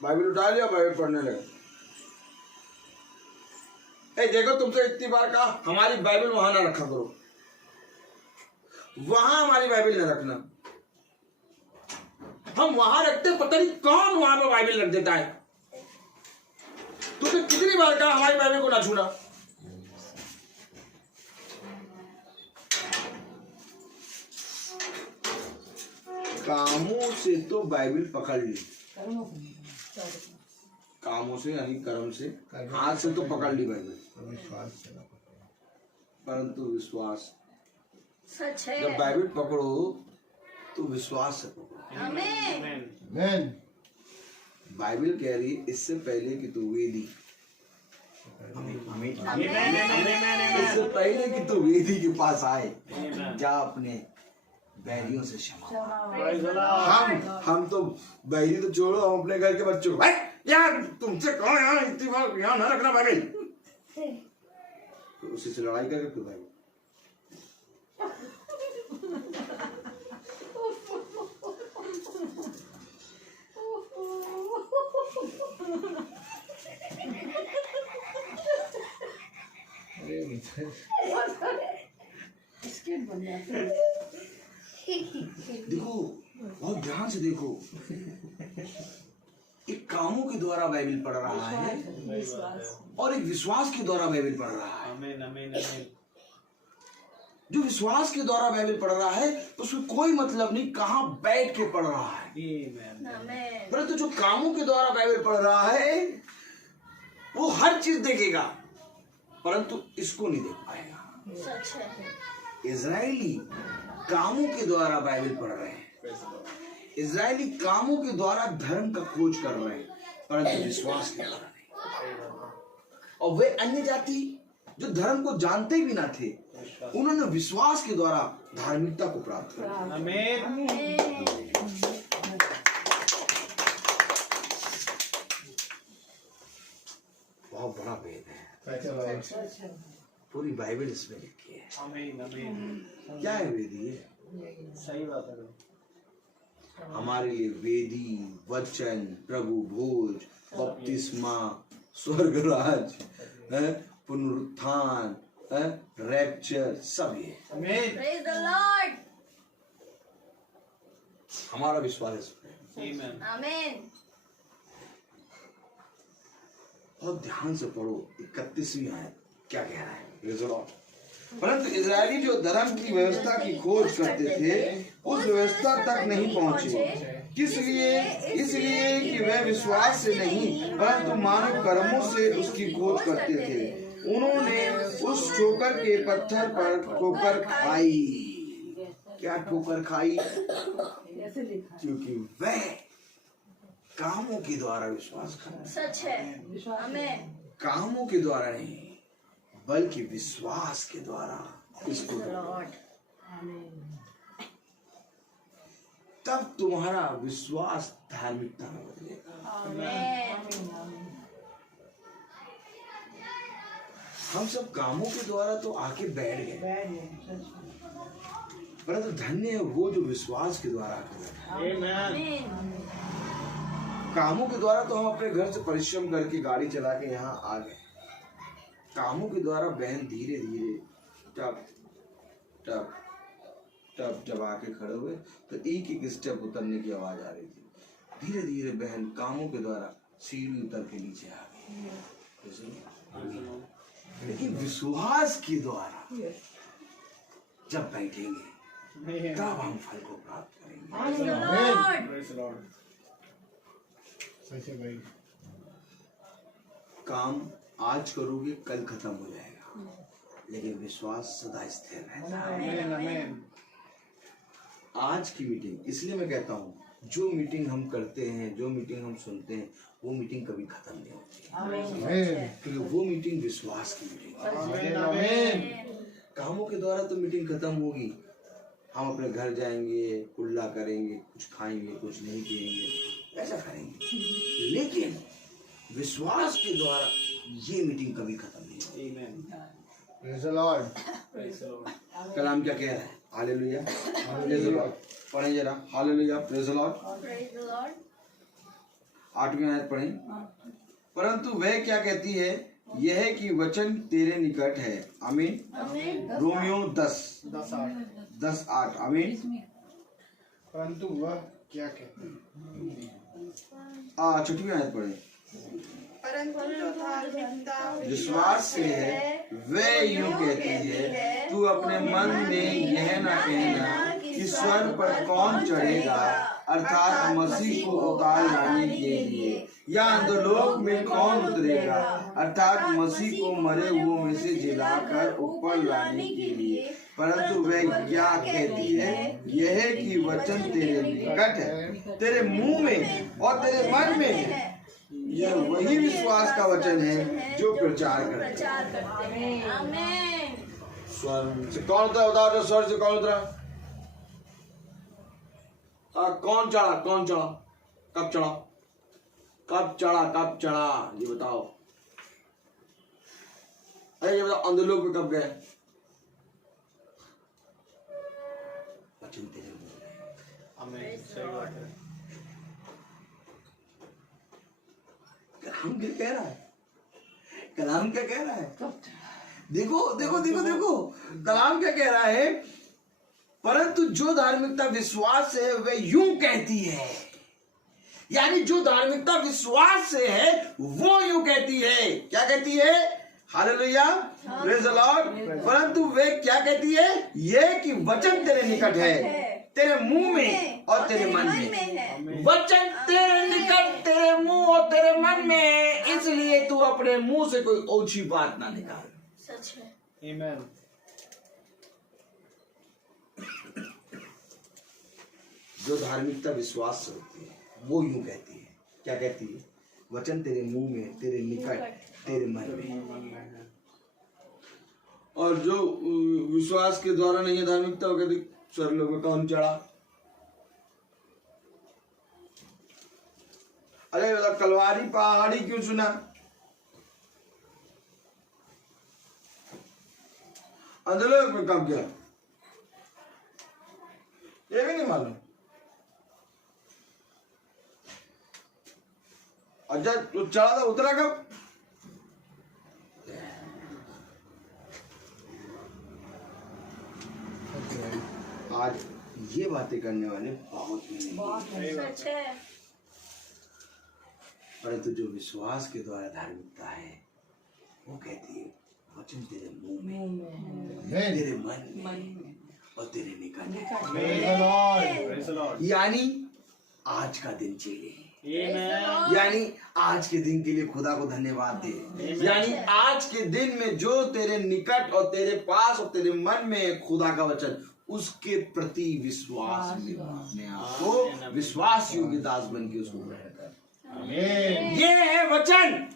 बाइबल पढ़ने लगे। देखो तुमसे इतनी बार कहा हमारी बाइबल वहां ना रखा करो, वहां हमारी बाइबल ना रखना। हम वहां रखते, पता नहीं कौन वहां पर बाइबल रख देता है। तुमसे कितनी बार कहा हमारी बाइबल को ना छूना। कामों से तो बाइबल पकड़ ली, कामों से यानी कर्म से, हाथ से तो पकड़ ली बाइबल, परंतु विश्वास सच है। जब बाइबल पकड़ो तो विश्वास से पकड़ो। आमीन। बाइबल कह रही है इससे पहले कि तू वेदी, इससे पहले कि तू वेदी के पास आए जा अपने बैरियों से क्षमा। हम तो बैरी तो छोड़ो, हम अपने घर के बच्चों को यार तुमसे कहो यार इतनी बार यहाँ ना रखना बाइबल, तो उसी से लड़ाई करके फिर बाइबल। देखो बहुत ध्यान से देखो, एक कामों के द्वारा बाइबल पढ़ रहा है और एक विश्वास के द्वारा बाइबल पढ़ रहा है। जो विश्वास के द्वारा बाइबल पढ़ रहा है तो उसमें कोई मतलब नहीं कहाँ बैठ के पढ़ रहा है, परंतु जो कामों के द्वारा बाइबल पढ़ रहा है वो हर चीज देखेगा परंतु इसको नहीं देख पाएगा। इजरायली कामों के द्वारा बाइबल पढ़ रहे हैं, इजरायली कामों के द्वारा धर्म का खोज कर रहे हैं परंतु विश्वास के द्वारा नहीं। और वे अन्य जाति जो धर्म को जानते भी ना थे उन्होंने विश्वास के द्वारा धार्मिकता को प्राप्त किया। बहुत बड़ा भेद है। पूरी बाइबल इसमें लिखी है। आमीन आमीन। क्या है वेदी? सही बात है। हमारे लिए वेदी, वचन, प्रभु भोज, बपतिस्मा, स्वर्गराज, पुनरुत्थान, रैप्चर, सब ये आमीन। Praise the Lord. हमारा विश्वास है इसमें। आमीन। Amen. बहुत ध्यान से पढ़ो 31वीं आयत क्या कह रहा है। Praise the Lord. परंतु इजरायली जो धर्म की व्यवस्था की खोज करते थे उस व्यवस्था तक नहीं पहुंचे। किस लिए? इसलिए कि वे विश्वास से नहीं परंतु मानव कर्मों से उसकी खोज करते थे। उन्होंने उस ठोकर के पत्थर पर ठोकर खाई। क्या ठोकर खाई? क्योंकि वह कामों के द्वारा विश्वास करते। सच है। Amen. कामों के द्वारा नहीं बल्कि विश्वास के द्वारा इसको Lord. तब तुम्हारा विश्वास धार्मिकता में बदलेगा। Amen. हम सब कामों के द्वारा तो आके बैठ गए, परंतु धन्य है वो जो विश्वास के द्वारा आके बैठा। आमीन। कामों के द्वारा तो हम अपने घर से परिश्रम करके गाड़ी चला के यहाँ आ गए। कामों के द्वारा बहन धीरे धीरे टप टप टप जब आके खड़े हुए तो एक एक स्टेप उतरने की आवाज आ रही थी। धीरे धीरे बहन कामों के द्वारा सीढ़ी उतर के नीचे आ गई। लेकिन विश्वास के द्वारा जब बैठेंगे तब हम फल को प्राप्त करेंगे। Praise the Lord. Praise the Lord। काम आज करोगे कल खत्म हो जाएगा, लेकिन विश्वास सदा स्थिर रहता है। आमीन आमीन। आज की मीटिंग, इसलिए मैं कहता हूँ जो मीटिंग हम करते हैं, जो मीटिंग हम सुनते हैं, वो मीटिंग कभी खत्म नहीं होती, क्योंकि वो मीटिंग विश्वास की मीटिंग है। आमीन आमीन। कामों के द्वारा तो मीटिंग खत्म होगी, हम अपने घर जाएंगे, कुल्ला करेंगे, कुछ खाएंगे, कुछ नहीं पिएंगे, ऐसा करेंगे, लेकिन विश्वास के द्वारा ये मीटिंग कभी खत्म नहीं होगी। आमीन। Praise the Lord. Praise the Lord। कलाम क्या कह रहा है? Hallelujah, praise the Lord. पढ़ें जरा, hallelujah, praise the Lord. Praise the Lord. 8वीं आयत पढ़ें। परंतु वह क्या कहती है? यह है कि वचन तेरे निकट है। आमीन। Amen. रोमियो 10:8। 10:8। आमीन। परंतु वह क्या कहते हैं? 6वीं आयत पढ़ें। परंतु जो धार्मिकता विश्वास से है वह यूं कहती है, तू अपने मन में यह न कहना कि स्वर्ग पर कौन चढ़ेगा, अर्थात मसीह को उतार लाने के लिए, या अंधलोक में कौन उतरेगा, अर्थात मसीह को मरे हुओं में से जिलाकर ऊपर लाने के लिए। परंतु वह क्या कहती है? यह है कि वचन तेरे निकट है, तेरे मुंह में और तेरे मन में है। यह वही विश्वास का वचन है जो प्रचार करते हैं। Amen. स्वर्ग से कौन उतरा? बता दो, स्वर्ग से कौन उतरा? कौन चढ़ा? कौन चढ़ा? कब चढ़ा? कब चढ़ा? कब चढ़ा? ये बताओ। अरे ये बताओ, अंधलोक में कब गए? वचन तेरे मुंह में। आमीन। सही बात है। कलाम क्या कह रहा है? कलाम क्या कह रहा है? देखो देखो देखो देखो, कलाम क्या कह रहा है? परंतु जो धार्मिकता विश्वास से है वह यूं कहती है, यानी जो धार्मिकता विश्वास से है वो यूं कहती है। क्या कहती है? Hallelujah, praise the Lord. परंतु वे क्या कहती है? ये कि वचन तेरे निकट है, तेरे मुंह में और तेरे मन में है। वचन तेरे निकट, तेरे मुंह और तेरे मन में है, इसलिए तू अपने मुंह से कोई ओछी बात ना निकाल। सच है। आमीन। जो धार्मिकता विश्वास से होती है वो यूं कहती है। क्या कहती है? वचन तेरे मुंह में, तेरे निकट, तेरे मन में। और जो विश्वास के द्वारा नहीं है धार्मिकता, वो कहती स्वर्गलोक में कौन चढ़ा? अरे कलवारी पहाड़ी क्यों सुना? अधोलोक में कब गया ये भी नहीं मालूम। और जब चढ़ा था उतरा कब? आज ये बातें करने वाले बहुत मिलेंगे, सच है। परंतु जो विश्वास के द्वारा धार्मिकता है वो कहती है वचन तेरे मुंह में, तेरे मन में और तेरे निकट है। यानी आज का दिन चले, यानी आज के दिन के लिए खुदा को धन्यवाद दे। यानी आज के दिन में जो तेरे निकट और तेरे पास और तेरे मन में खुदा का वचन, उसके प्रति विश्वास में अपने आप को विश्वास योग्य दास बन के उसको ग्रहण कर। ये है वचन।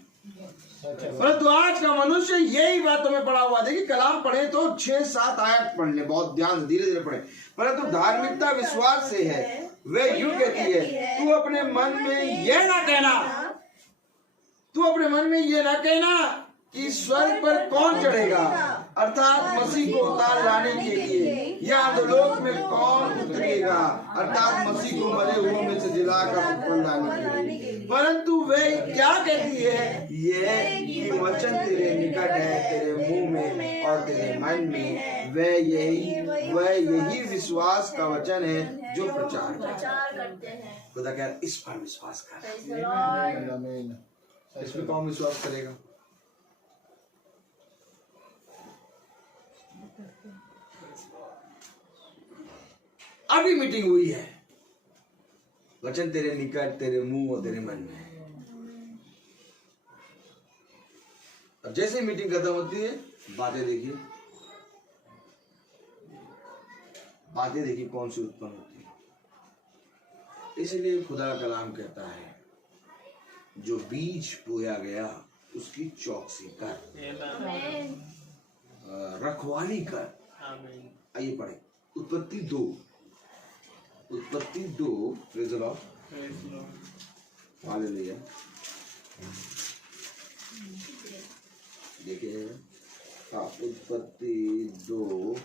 परंतु आज का मनुष्य यही बात हमें पढ़ा हुआ। देखिए कलाम पढ़े तो 6-7 आयत पढ़ ले, बहुत ध्यान से धीरे धीरे पढ़े। परंतु धार्मिकता विश्वास से है। वे यूं कहती है, तू अपने मन में यह ना कहना, तू अपने मन में यह ना कहना कि स्वर्ग पर कौन चढ़ेगा, अर्थात मसीह को उतार लाने के लिए, या अधोलोक में कौन उतरेगा, अर्थात मसीह को मरे हुओं में से जिलाकर ऊपर लाने के लिए। परंतु वे क्या कहती है, ये कि वचन तेरे निकट है, तेरे मुंह में और तेरे मन में। वह यही विश्वास का वचन है जो प्रचार करते हैं। खुदा कह इस पर विश्वास कर। Praise the Lord. इस पर कौन विश्वास करेगा? अभी मीटिंग हुई है, वचन तेरे निकट, तेरे मुंह और तेरे मन में। अब जैसे मीटिंग खत्म होती है, बातें देखिए, बातें देखिए कौन सी उत्पन्न होती है। इसलिए खुदा का कलाम कहता है, जो बीज बोया गया उसकी चौकसी कर, रखवाली कर। आइए पढ़े उत्पत्ति 2, प्रेज़ द लॉर्ड, हालेलुया। देखिए उत्पत्ति 2,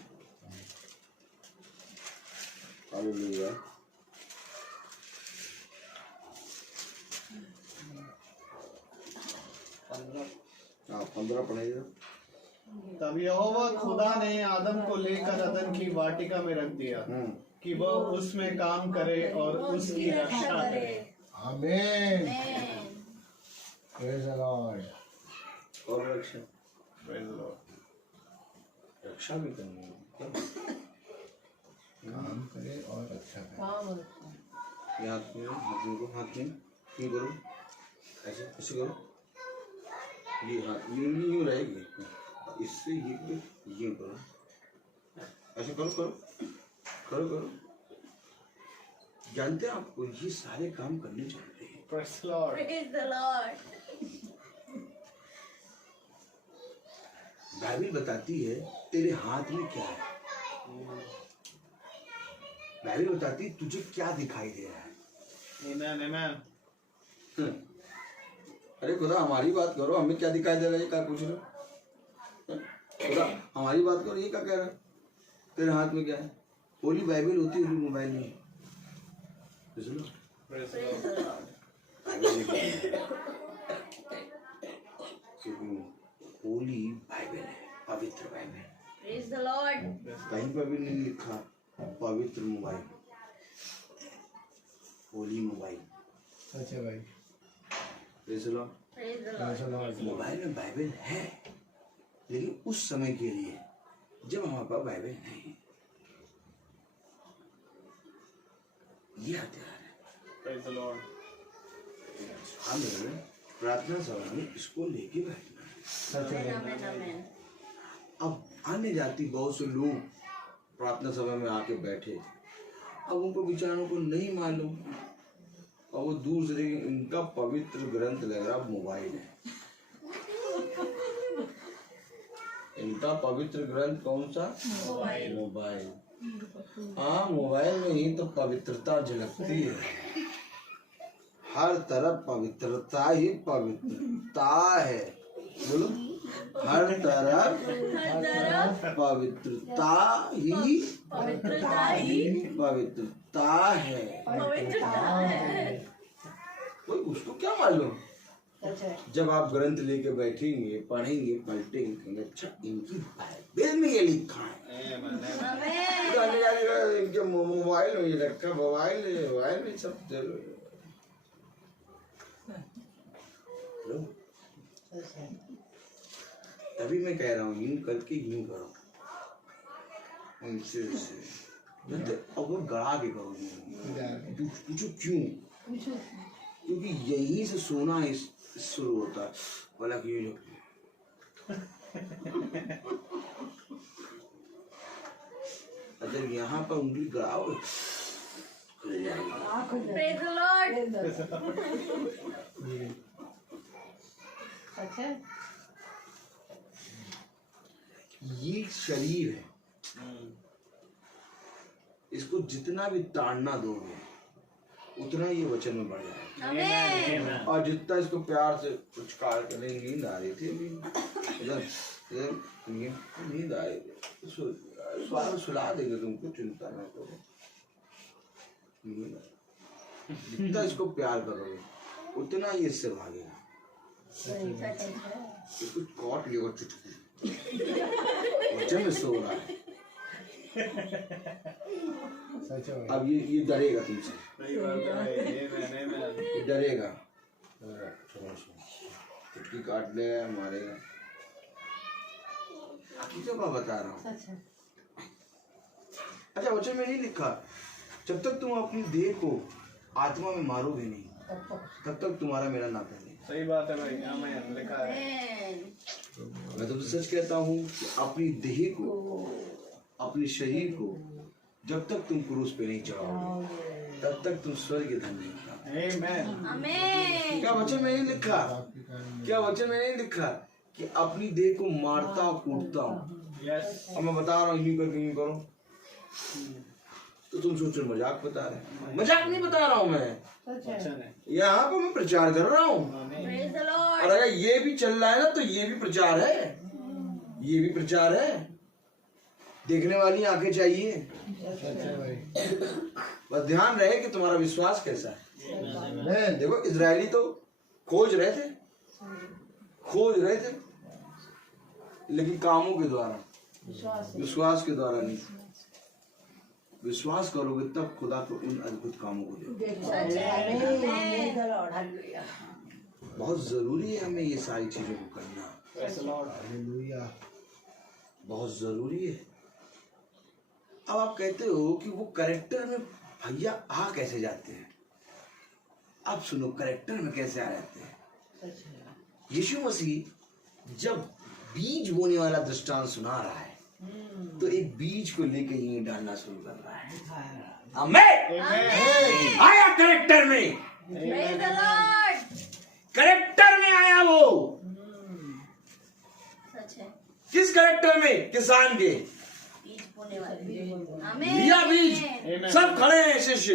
हालेलुया। हाँ 15 पढ़ेगा। तब यहोवा खुदा ने आदम को लेकर अदन की वाटिका में रख दिया कि वह उसमें काम करे और उसकी रक्षा करे। आमीन। Praise the Lord. और रक्षा, Praise the Lord. रक्षा भी करनी है, काम करे और अच्छा करे। काम और अच्छा। ये हाथ में, हाथ में यूं करो, ऐसे ऐसे करो, ये हाथ यूं रहेगी, इससे ये यूं करो, ऐसे करो करो करो करो। जानते हैं आपको ये सारे काम करने चाहिए। Praise the Lord. Praise the Lord. Bible बताती है तेरे हाथ में क्या है। बाइबल बताती है तुझे क्या दिखाई दे रहा है। Amen, amen. अरे खुदा हमारी बात करो, हमें क्या दिखाई दे रहा है, क्या पूछ रहे हो? खुदा हमारी बात करो, ये क्या कह रहा है? तेरे हाथ में क्या है? होली बाइबल होती है, मोबाइल नहीं। Praise the Lord. Holi Bible है, पवित्र बाइबल। Praise the Lord. कहीं पर भी नहीं लिखा पवित्र मोबाइल, होली मोबाइल। सच है भाई। Praise the Lord। Praise the Lord. Praise the Lord. Mobile में बाइबल है, लेकिन उस समय के लिए जब हमारे पास बाइबल नहीं। ये हथियार है। Praise the Lord. हमें प्रार्थना सभा में इसको लेके बैठना है। सच है भाई। Amen, amen. अब अन्य जाति बहुत से लोग प्रार्थना सभा में आके बैठे, अब उनको विचारों को नहीं मालूम, और वो दूर से देखें, इनका पवित्र ग्रंथ लग रहा मोबाइल है। इनका पवित्र ग्रंथ कौन सा? मोबाइल। हाँ मोबाइल में ही तो पवित्रता झलकती है, हर तरफ पवित्रता ही पवित्रता है। बोलो हर तरफ हर तरफ पवित्रता ही पवित्रता ही पवित्रता है। पवित्रता है। कोई उसको क्या मालूम? अच्छा जब आप ग्रंथ लेके बैठेंगे, पढ़ेंगे, पलटेंगे, अच्छा इनकी बाइबल में ये लिखा है। आमीन। जाने जाने का इनके मोबाइल में ये रखा, मोबाइल में सब जरूर। लो, तभी मैं कह रहा हूँ यूं करके यूं करो, उनसे अब वो गड़ा के करो। पूछो क्यों? क्योंकि यहीं से सोना शुरू होता है। बोला कि ये जो अगर यहाँ पर उंगली गड़ाओ खुल जाएगी। Praise the Lord। अच्छा ये शरीर है, इसको जितना भी ताड़ना दोगे उतना ये वचन में बढ़ जाएगा। आमीन। और जितना इसको प्यार से कुछ कार करने, नींद आ रही थी इधर नींद आ रही थी, सुला देंगे तुमको, चिंता ना करो। जितना इसको प्यार करोगे उतना ये इससे भागेगा। इसको कॉट लेगा चुटकी, वचन में सो रहा है। अब ये डरेगा तुमसे, ये डरेगा, चुटकी काट लेगा, मारेगा। हकीकत मैं बता रहा हूँ। अच्छा वचन में नहीं लिखा जब तक तुम अपनी देह को आत्मा में मारोगे नहीं तब तक तुम्हारा मेरा नाता नहीं। सही बात है भाई, आमीन लिखा है। मैं तुमसे सच कहता हूँ कि अपनी देह को, अपने शरीर को जब तक तुम क्रूस पे नहीं चढ़ाओगे तब तक तुम स्वर्ग के धन नहीं पाओगे। आमीन। आमीन। क्या वचन में नहीं लिखा? क्या वचन में नहीं लिखा कि अपनी देह को मारता और कूटता हूँ? यस। अब मैं बता रहा हूँ यूं करके यूं करो तो तुम सोचो मजाक बता रहे। मजाक नहीं बता रहा हूँ मैं, वचन है। यहाँ पर मैं प्रचार कर रहा हूँ। Praise the और Lord। अगर ये भी चल रहा है ना तो ये भी प्रचार है, ये भी प्रचार है। देखने वाली आंखें चाहिए। बस ध्यान रहे कि तुम्हारा विश्वास कैसा है। देखो इजरायली तो खोज रहे थे लेकिन कामों के द्वारा, विश्वास के द्वारा नहीं। विश्वास करोगे तब खुदा को उन अद्भुत कामों को देखोगे। बहुत जरूरी है हमें ये सारी चीजों को करना, Praise the Lord। बहुत जरूरी है। अब आप कहते हो कि वो कैरेक्टर में भैया आ कैसे जाते हैं? आप सुनो कैरेक्टर में कैसे आ जाते हैं। यीशु मसीह जब बीज बोने वाला दृष्टांत सुना रहा है तो एक बीज को लेकर ये डालना शुरू कर रहा है। आमीन। आया कैरेक्टर में, Praise the Lord। कैरेक्टर में आया वो। सच है। किस कैरेक्टर में? किसान के। बीज बोने वाले। आमीन। लिया बीज, सब खड़े हैं शिष्य।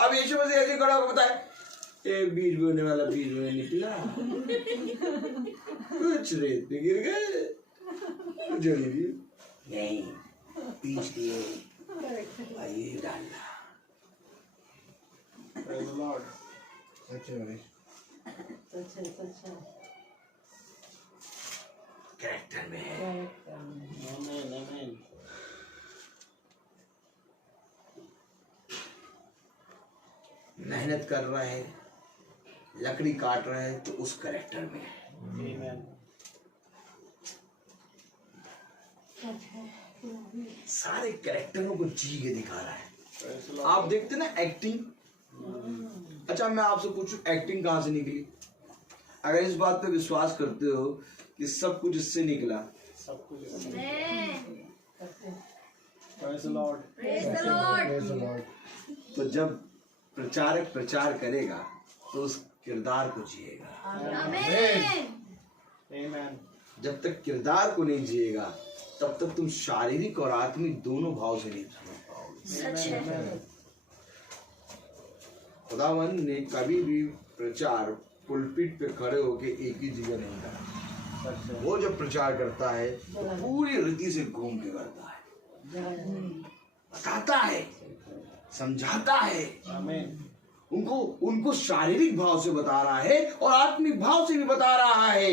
अब यीशु मसीह ऐसे खड़ा होकर बताए एक बीज बोने वाला बीज में निकला, कुछ रेत पे गिर गए, कुछ नहीं, बीज लिए आइए डालना। Praise the Lord। कैरेक्टर में है। आमीन आमीन। मेहनत कर रहा है, लकड़ी काट रहा है तो उस कैरेक्टर में है। आमीन। सारे कैरेक्टरों को जी के दिखा रहा है। Praise the Lord। आप देखते ना एक्टिंग। अच्छा मैं आपसे पूछूं एक्टिंग कहाँ से निकली? अगर इस बात पे विश्वास करते हो कि सब कुछ इससे निकला, सब कुछ। आमीन। Praise the Lord। Praise the Lord। तो जब प्रचारक प्रचार करेगा तो उस किरदार को जिएगा। आमीन। Amen। जब तक किरदार को नहीं जिएगा तब तक तुम शारीरिक और आत्मिक दोनों भाव से नहीं समझ पाओगे। सच है। खुदावन ने कभी भी प्रचार पुलपिट पे खड़े होके एक ही जगह नहीं करा। वो जब प्रचार करता है तो पूरी रीति से घूम के करता है, बताता है, समझाता है। उनको शारीरिक भाव से बता रहा है और आत्मिक भाव से भी बता रहा है।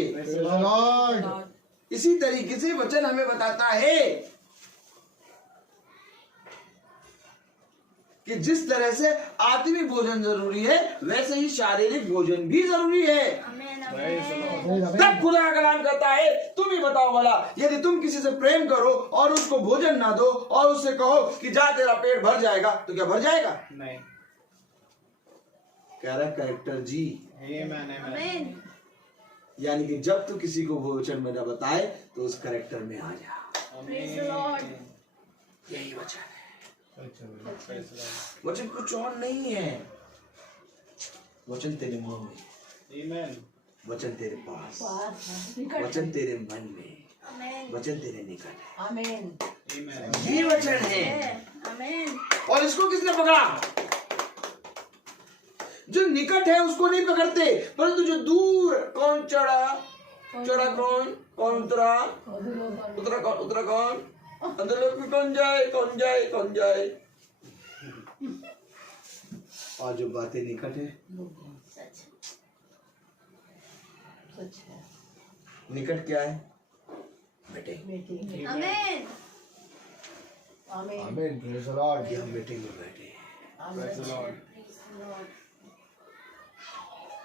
इसी तरीके से वचन हमें बताता है कि जिस तरह से आत्मिक भोजन जरूरी है वैसे ही शारीरिक भोजन भी जरूरी है। तब खुदा का कलाम कहता है तुम ही बताओ भला, यदि तुम किसी से प्रेम करो और उसको भोजन ना दो और उससे कहो कि जा तेरा पेट भर जाएगा, तो क्या भर जाएगा? नहीं। कह रहा कैरेक्टर जी। आमीन। यानी कि जब तू किसी को भोजन में न बताए तो उस कैरेक्टर में आ जा। Praise the Lord. यही वचन है। वचन कुछ और नहीं है। वचन तेरे मुंह में, वचन तेरे पास, वचन तेरे मन में, Amen. वचन तेरे निकट है। आमीन। ये वचन है। Amen. और इसको किसने पकड़ा? जो निकट है उसको नहीं पकड़ते, परंतु जो दूर, कौन चढ़ा, चढ़ा कौन, कौन उतरा, उतरा कौन, अंदर लोग भी कौन जाए, कौन जाए, कौन जाए। और जो बातें निकट है, सच है। निकट क्या है? बेटे, Amen. आमीन। आमीन। Praise the Lord. कि हम मीटिंग में बैठे हैं। Praise the Lord.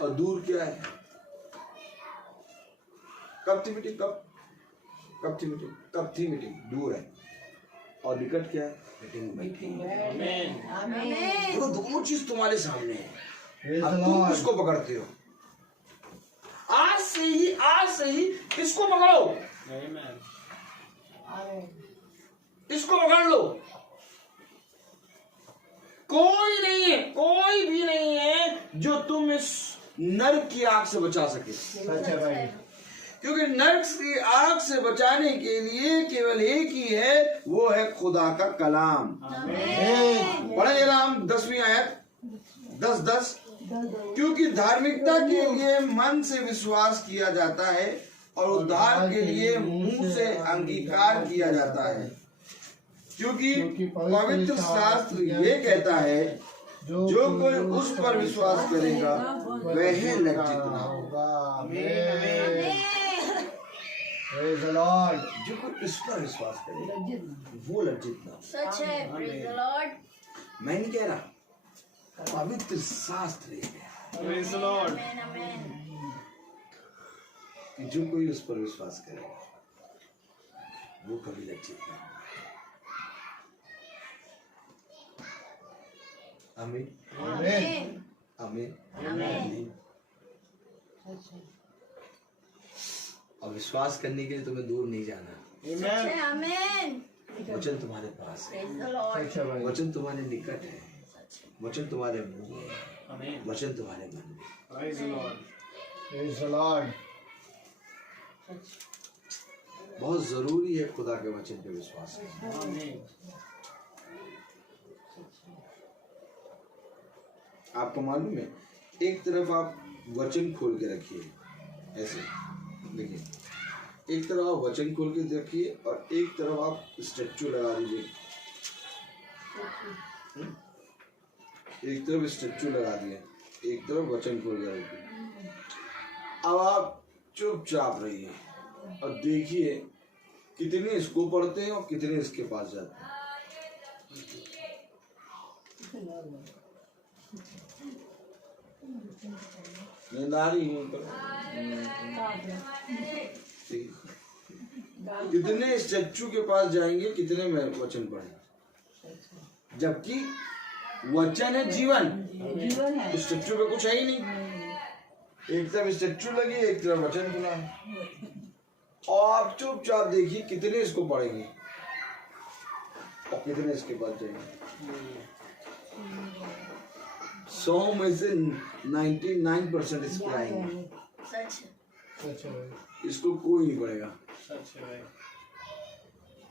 और दूर क्या है? कब थी मीटिंग, कब थी मीटिंग, कब थी मीटिंग, दूर है। और निकट क्या है? मीटिंग में बैठे हैं। आमीन। देखो दोनों चीज तुम्हारे सामने है। प्रेज़ अब द तुम लॉर्ड। किसको पकड़ते हो? आज से ही किसको पकड़ो? आमीन। इसको पकड़ लो। कोई नहीं है, कोई भी नहीं है जो तुम इस नर्क की आग से बचा सके। सच है भाई। क्योंकि नर्क की आग से बचाने के लिए केवल एक ही है, वो है खुदा का कलाम। पढ़ेंगे ना हम 10वीं आयत 10:10। क्योंकि धार्मिकता के लिए मन से विश्वास किया जाता है और उद्धार के लिए मुंह से अंगीकार किया जाता है। क्योंकि पवित्र शास्त्र ये कहता है जो कोई उस पर विश्वास करेगा वह लज्जित ना होगा। Praise the Lord. जो कोई इस पर विश्वास करेगा वो लज्जित ना हो। सच है। Praise the Lord. मैं नहीं कह रहा, पवित्र शास्त्र ये कह रहा है Amen. Amen. कि जो कोई उस पर विश्वास करेगा वो कभी लज्जित ना होगा। आमीन, Amen. आमीन, आमीन। आमीन। और विश्वास करने के लिए तुम्हें दूर नहीं जाना, सच है। Amen. वचन तुम्हारे पास है, Praise the Lord. सच है भाई। वचन तुम्हारे निकट है, वचन तुम्हारे मुंह में, वचन तुम्हारे मन में। Praise the Lord. बहुत जरूरी है खुदा के वचन पे विश्वास करना। आपको मालूम है, एक तरफ आप वचन खोल के रखिए, ऐसे देखिए, एक तरफ आप वचन खोल के रखिए और एक तरफ आप स्टैचू लगा दीजिए। एक तरफ स्टैचू लगा दिया, एक तरफ वचन खोल के रखिए। अब आप चुपचाप रहिए और देखिए कितने इसको पढ़ते हैं और कितने इसके पास जाते हैं। नींदारी नहीं करो। कितने स्टैचू के पास जाएंगे, कितने में वचन पढ़ेंगे, जबकि वचन है जीवन। जीवन है। स्टैचू पे कुछ है ही नहीं। एक तरफ स्टैचू लगी, एक तरफ वचन खुला है। और आप चुपचाप देखिए कितने इसको पढ़ेंगे और कितने इसके पास जाएंगे। 100 में से 99% इस पे आएंगे, सच है। सच है भाई। इसको कोई नहीं पढ़ेगा।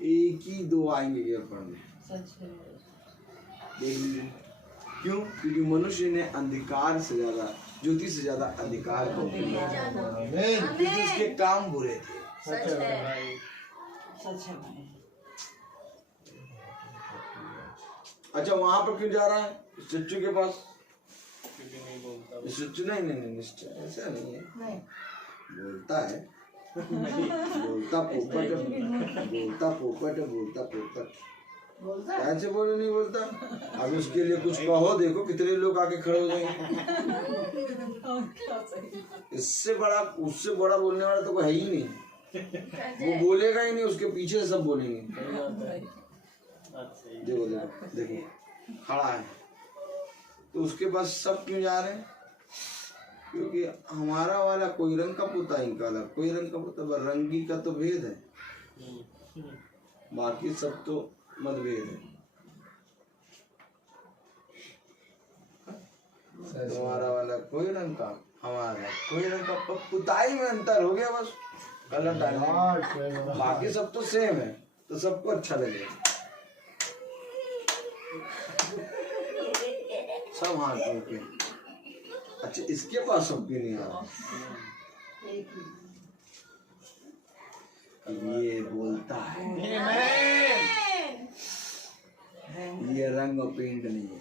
एक ही दो आएंगे केवल पढ़ने। सच है। देख लीजिए क्यों? क्योंकि मनुष्य ने अंधकार से ज्यादा ज्योति से ज्यादा अंधकार को आमीन। क्योंकि उसके काम बुरे थे। सच है। अच्छा वहां पर क्यों जा रहा है स्टैचू के पास? क्योंकि नहीं बोलता स्टैचू नहीं निश्चय ऐसा नहीं है, नहीं बोलता है बोलता पोपट बोलता है। कैसे बोले नहीं बोलता? अब उसके लिए कुछ कहो, देखो कितने लोग आके खड़े हो जाएंगे। इससे बड़ा उससे बड़ा बोलने वाला तो कोई है ही नहीं। वो बोलेगा ही नहीं, उसके पीछे से सब बोलेंगे। देखो देखो देखो खड़ा है तो उसके पास सब क्यों जा रहे हैं? क्योंकि हमारा वाला कोई रंग का पुता, इनका अलग कोई रंग का पुता, बस रंगी का तो भेद है, बाकी सब तो मतभेद है। तुम्हारा वाला कोई रंग का, हमारा कोई रंग का, पुताई में अंतर हो गया बस, कलर डालना, बाकी सब तो सेम है, तो सबको अच्छा लगेगा। सब हाथ जोड़ के। अच्छा इसके पास सब क्यों नहीं आ रहा? ये बोलता है ये रंग और पेंट नहीं है।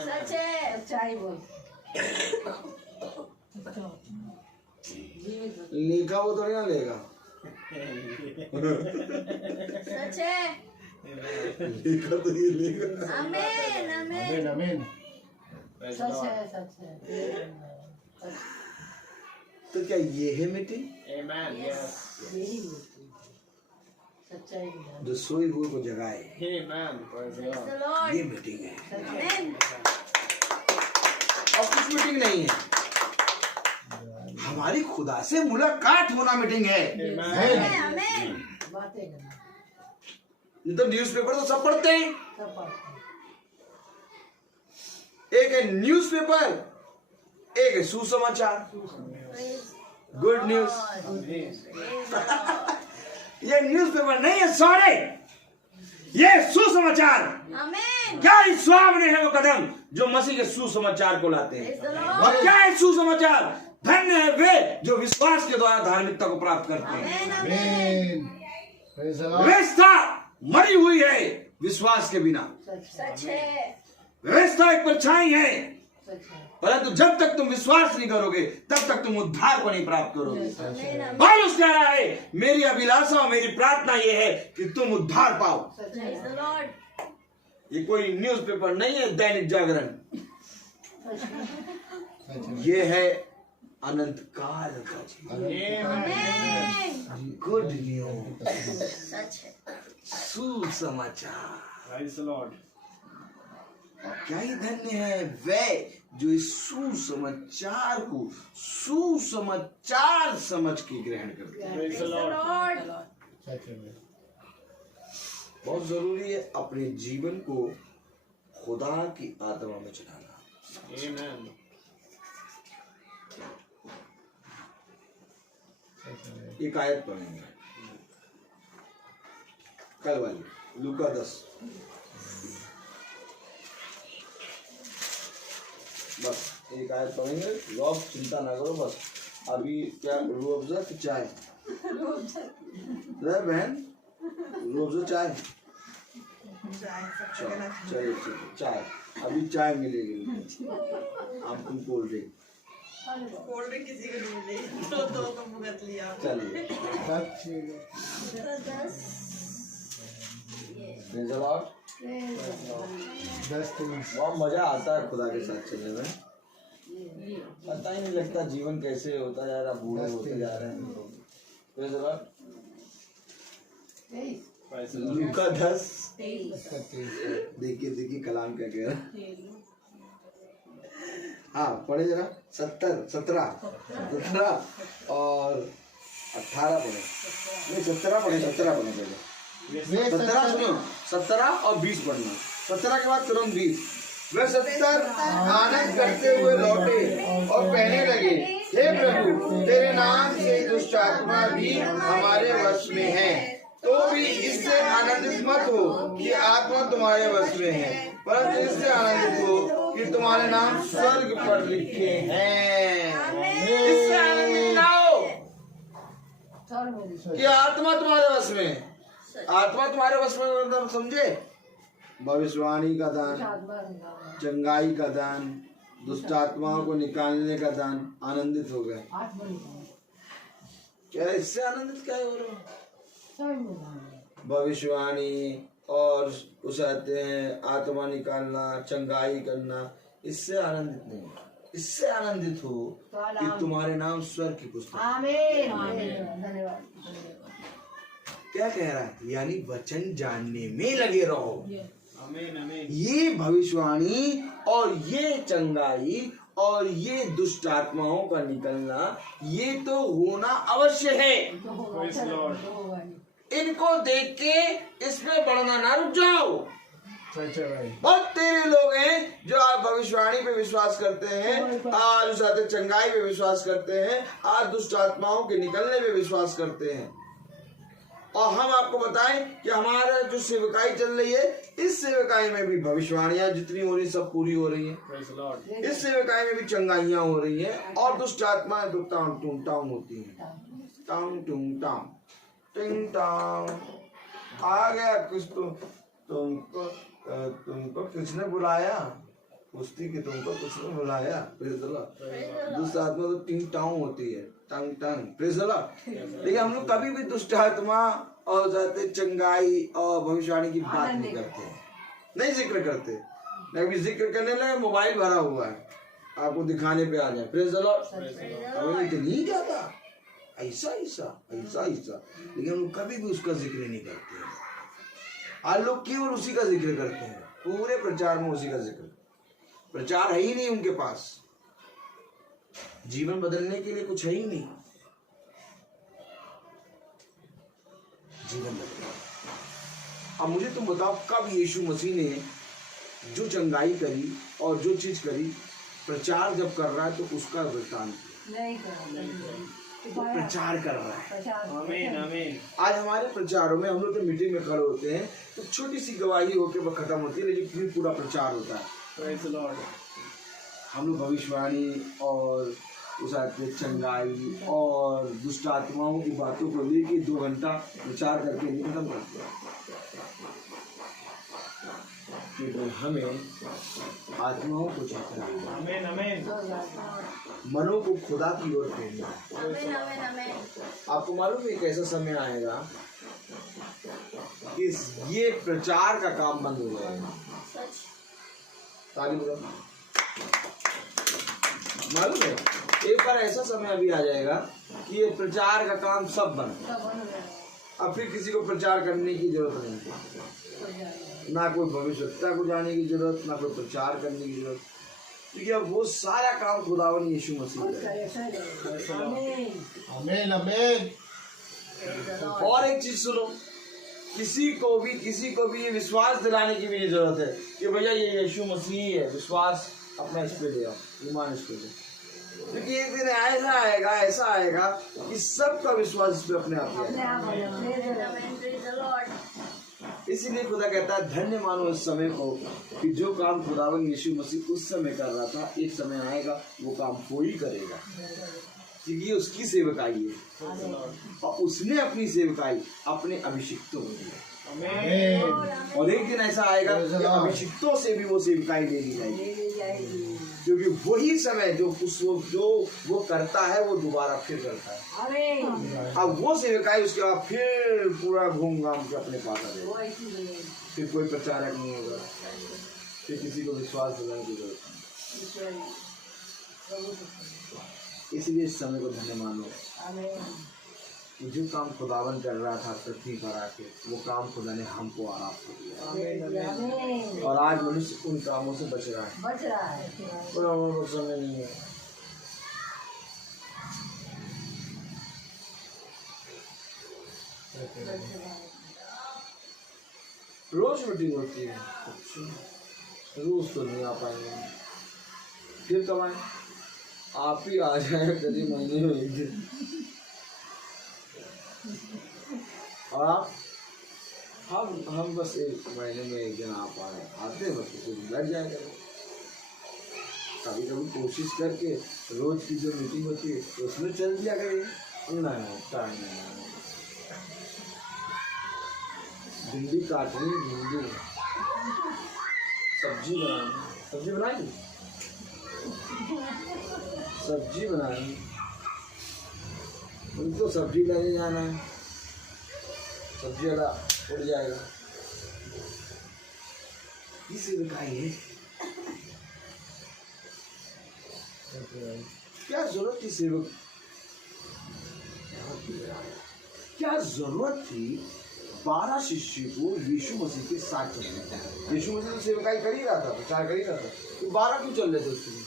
सच है। सच्चाई बोल। लिखा वो थोड़ी ना लेगा। सच है। लिखा तो ये लेगा। आमीन आमीन। आमीन आमीन। सच है सच है। तो क्या ये है मीटिंग? यही बोलती सच्चाई बोल। जो सोए हुए को जगाए, Praise the Lord. ये मीटिंग है। आमीन। और कुछ मीटिंग नहीं है, हमारी खुदा से मुलाकात होना मीटिंग है। आमीन। बातें करना नहीं तो न्यूज़पेपर तो सब पढ़ते हैं। सब पढ़ते हैं। एक है न्यूज़पेपर, एक है सुसमाचार, गुड न्यूज। ये न्यूज़पेपर नहीं है, सॉरी, ये सुसमाचार। आमीन। क्या इस स्वाब ने है वो कदम जो मसीह के सुसमाचार को लाते हैं। Praise the Lord. और क्या है सुसमाचार? धन्य है वे जो विश्वास के द्वारा धार्मिकता को प्राप्त करते हैं। आमीन आमीन। आमीन। Praise the Lord. व्यवस्था मरी हुई है विश्वास के बिना। सच है। व्यवस्था एक परछाई है, सच है। परंतु जब तक तुम विश्वास नहीं करोगे तब तक तुम उद्धार को नहीं प्राप्त करोगे। आमीन आमीन। पौलुस कह रहा है मेरी अभिलाषा और मेरी प्रार्थना ये है कि तुम उद्धार पाओ। सच Praise है। the Lord. ये कोई न्यूज़पेपर नहीं है दैनिक जागरण, सच है। ये है अनंत काल का जीवन। आमीन। गुड न्यूज, सच है। सुसमाचार। Praise the Lord. और क्या ही धन्य है वे जो इस सुसमाचार को सुसमाचार समझ के ग्रहण करते हैं। Praise the Praise the Lord. Lord. सच है। बहुत जरूरी है अपने जीवन को खुदा की आत्मा में चलाना। Amen. एक आयत पढ़ेंगे कल वाली, लूका 10। बस एक आयत पढ़ेंगे, लोग चिंता ना करो, बस अभी क्या रूह अफ़ज़ा की चाय रे बहन, रूह अफ़ज़ा चाय, चलिए चाय, अभी चाय मिलेगी, आपको कोल्ड ड्रिंक, कोल्ड ड्रिंक किसी को नहीं मिली तो दो को भुगत लिया। चलिए। सच है। 10 Praise the Lord। 10 दिन। बहुत मजा आता है खुदा के साथ चलने में, पता ही नहीं लगता जीवन कैसे होता जा रहा, बूढ़े होते जा रहे हैं। Praise the Lord। Praise the Lord. लूका 10, 31। देखिए कलाम क्या कह रहा है। हाँ पढ़े जरा, 17 और 18 पढ़े, नहीं 17 पढ़े पहले, 17 सुनो, 17 और 20 पढ़ना, 17 के बाद तुरंत 20। वे 70 आनंद करते हुए लौटे और कहने लगे, हे प्रभु तेरे नाम से दुष्ट आत्मा भी हमारे वश में है, तो भी इससे आनंदित मत हो कि आत्मा तुम्हारे वश में है, परंतु इससे आनंदित हो कि तुम्हारे नाम स्वर्ग पर लिखे हैं। इससे आनंदित ना हो कि आत्मा तुम्हारे वश में है। आत्मा तुम्हारे वश में मतलब समझे, भविष्यवाणी का दान, चंगाई का दान, दुष्ट आत्माओं को निकालने का दान। आनंदित हो गए क्या? इससे आनंदित क्या हो रहे हो? भविष्यवाणी और उसे आते हैं आत्मा निकालना, चंगाई करना, इससे आनंदित नहीं। इससे आनंदित हो कि तुम्हारे नाम स्वर्ग की पुस्तक। धन्यवाद। क्या कह रहा है? यानी वचन जानने में लगे रहो। आमीन आमीन। ये भविष्यवाणी और ये चंगाई और ये दुष्ट आत्माओं का निकलना, ये तो होना अवश्य है। Praise Lord। इनको देख के इसमें बढ़ना ना रुक जाओ। भाई। बहुत तेरे लोग हैं जो आज भविष्यवाणी पे विश्वास करते हैं, आज उस आते चंगाई पे विश्वास करते हैं, आज दुष्ट आत्माओं के निकलने पे विश्वास करते हैं। और हम आपको बताएं कि हमारा जो सेवकाई चल रही है, इस सेवकाई में भी भविष्यवाणियां जितनी हो रही सब पूरी हो रही हैं। इस सेवकाई में भी चंगाइयां हो रही हैं और दुष्ट आत्माएं तो टाउन टूम टाउन होती हैं। टाउन टूम टाउन टिंग टाउन। आ गया कुछ तो तुमको किसने बुलाया? पुष्टि की तुमको किसने बुलाया? दुष्ट आत्मा तो टिंग टाउन होती है, टंग टंग। Praise the Lord. लेकिन हम लोग कभी भी दुष्ट आत्मा और जाते चंगाई और भविष्यवाणी की बात नहीं करते, नहीं जिक्र करते। कभी जिक्र करने लगे मोबाइल भरा हुआ है, आपको दिखाने पे आ जाए। Praise the Lord. हमें तो नहीं क्या था ऐसा ऐसा ऐसा ऐसा, लेकिन हम लोग कभी भी उसका जिक्र नहीं करते हैं। आज लोग केवल उसी का जिक्र करते हैं, पूरे प्रचार में उसी का जिक्र। प्रचार है ही नहीं उनके पास, जीवन बदलने के लिए कुछ है ही नहीं। जीवन बदलने। अब मुझे तुम बताओ, कब यीशु मसीह ने जो चंगाई करी और जो चीज करी, प्रचार जब कर रहा है तो उसका वृत्तांत वो प्रचार कर रहा है। आमीन आमीन। आज हमारे प्रचारों में हम लोग तो मीटिंग में खड़े होते हैं तो छोटी सी गवाही होकर वो खत्म होती है, लेकिन फिर पूरा प्रचार होता है। Praise the Lord। हम लोग भविष्यवाणी और उस आते चंगाई और दुष्ट आत्माओं की बातों को लेके 2 घंटा विचार करके नहीं खत्म करते हैं। क्योंकि हमें आत्माओं को चेतना है, आमीन आमीन। मनों को खुदा की ओर फेरना है। आमीन आमीन आमीन। आपको मालूम है एक ऐसा समय आएगा कि ये प्रचार का काम बंद हो जाएगा। सच। ताली बजाओ। मालूम है एक बार ऐसा समय अभी आ जाएगा कि ये प्रचार का काम सब बंद। अब फिर किसी को प्रचार करने की जरूरत नहीं, ना कोई भविष्यवक्ता को जाने की जरूरत, ना कोई प्रचार करने की जरूरत, क्योंकि अब वो सारा काम खुदावन यीशु मसीह करे। आमीन आमीन। और एक चीज सुनो, किसी को भी ये विश्वास दिलाने की भी नहीं जरूरत है कि भैया ये यीशु मसीह है, विश्वास अपना इस पे ले आओ, ईमान इस पे ले। क्योंकि एक दिन ऐसा आएगा कि सबका विश्वास इस पे अपने आप ही आएगा। आमीन। Praise the Lord। इसीलिए खुदा कहता है धन्य मानो इस समय को कि जो काम खुदावन यीशु मसीह उस समय कर रहा था, एक समय आएगा वो काम वो ही करेगा, क्योंकि ये उसकी सेवकाई है और उसने अपनी सेवकाई अपने अभिषिक्तों को दी। और एक दिन ऐसा आएगा कि अभिषिक्तों से भी वो सेवकाई ले ली जाएगी, क्योंकि वही समय जो वो करता है वो दोबारा फिर करता है। अब वो सेवकाई उसके बाद फिर पूरा घूम घाम के अपने पास आ जाएगा। फिर कोई प्रचारक नहीं होगा, फिर किसी को विश्वास दिलाने की जरूरत नहीं। इसलिए इस समय को धन्य मानो। जो काम खुदावन कर रहा था पृथ्वी पर आके, वो काम खुदा ने हमको आराम को दिया और आज मनुष्य उन कामों से बच रहा है। कोई समय नहीं है। रोज मीटिंग होती है, रोज तो नहीं आ पाएंगे, फिर कब आए? आप ही आ जाए कभी महीने में एक दिन। और आप हम बस एक महीने में एक दिन आ पाए, आते हैं बस कुछ बैठ जाएंगे। कभी कभी कोशिश करके रोज की जो मीटिंग होती है उसमें चल दिया करें। नहीं टाइम नहीं, भिंडी काटनी, भिंडी सब्जी बनानी, सब्जी बनानी, उनको सब्जी लेने जाना है, सब्जी वाला उड़ जाएगा। इसी दिखाई है क्या जरूरत थी सेवक, क्या जरूरत थी 12 शिष्य को यीशु मसीह के साथ चलने का। यीशु मसीह तो सेवकाई कर ही रहा था, प्रचार कर ही रहा था, तो 12 क्यों चल रहे थे उसके लिए?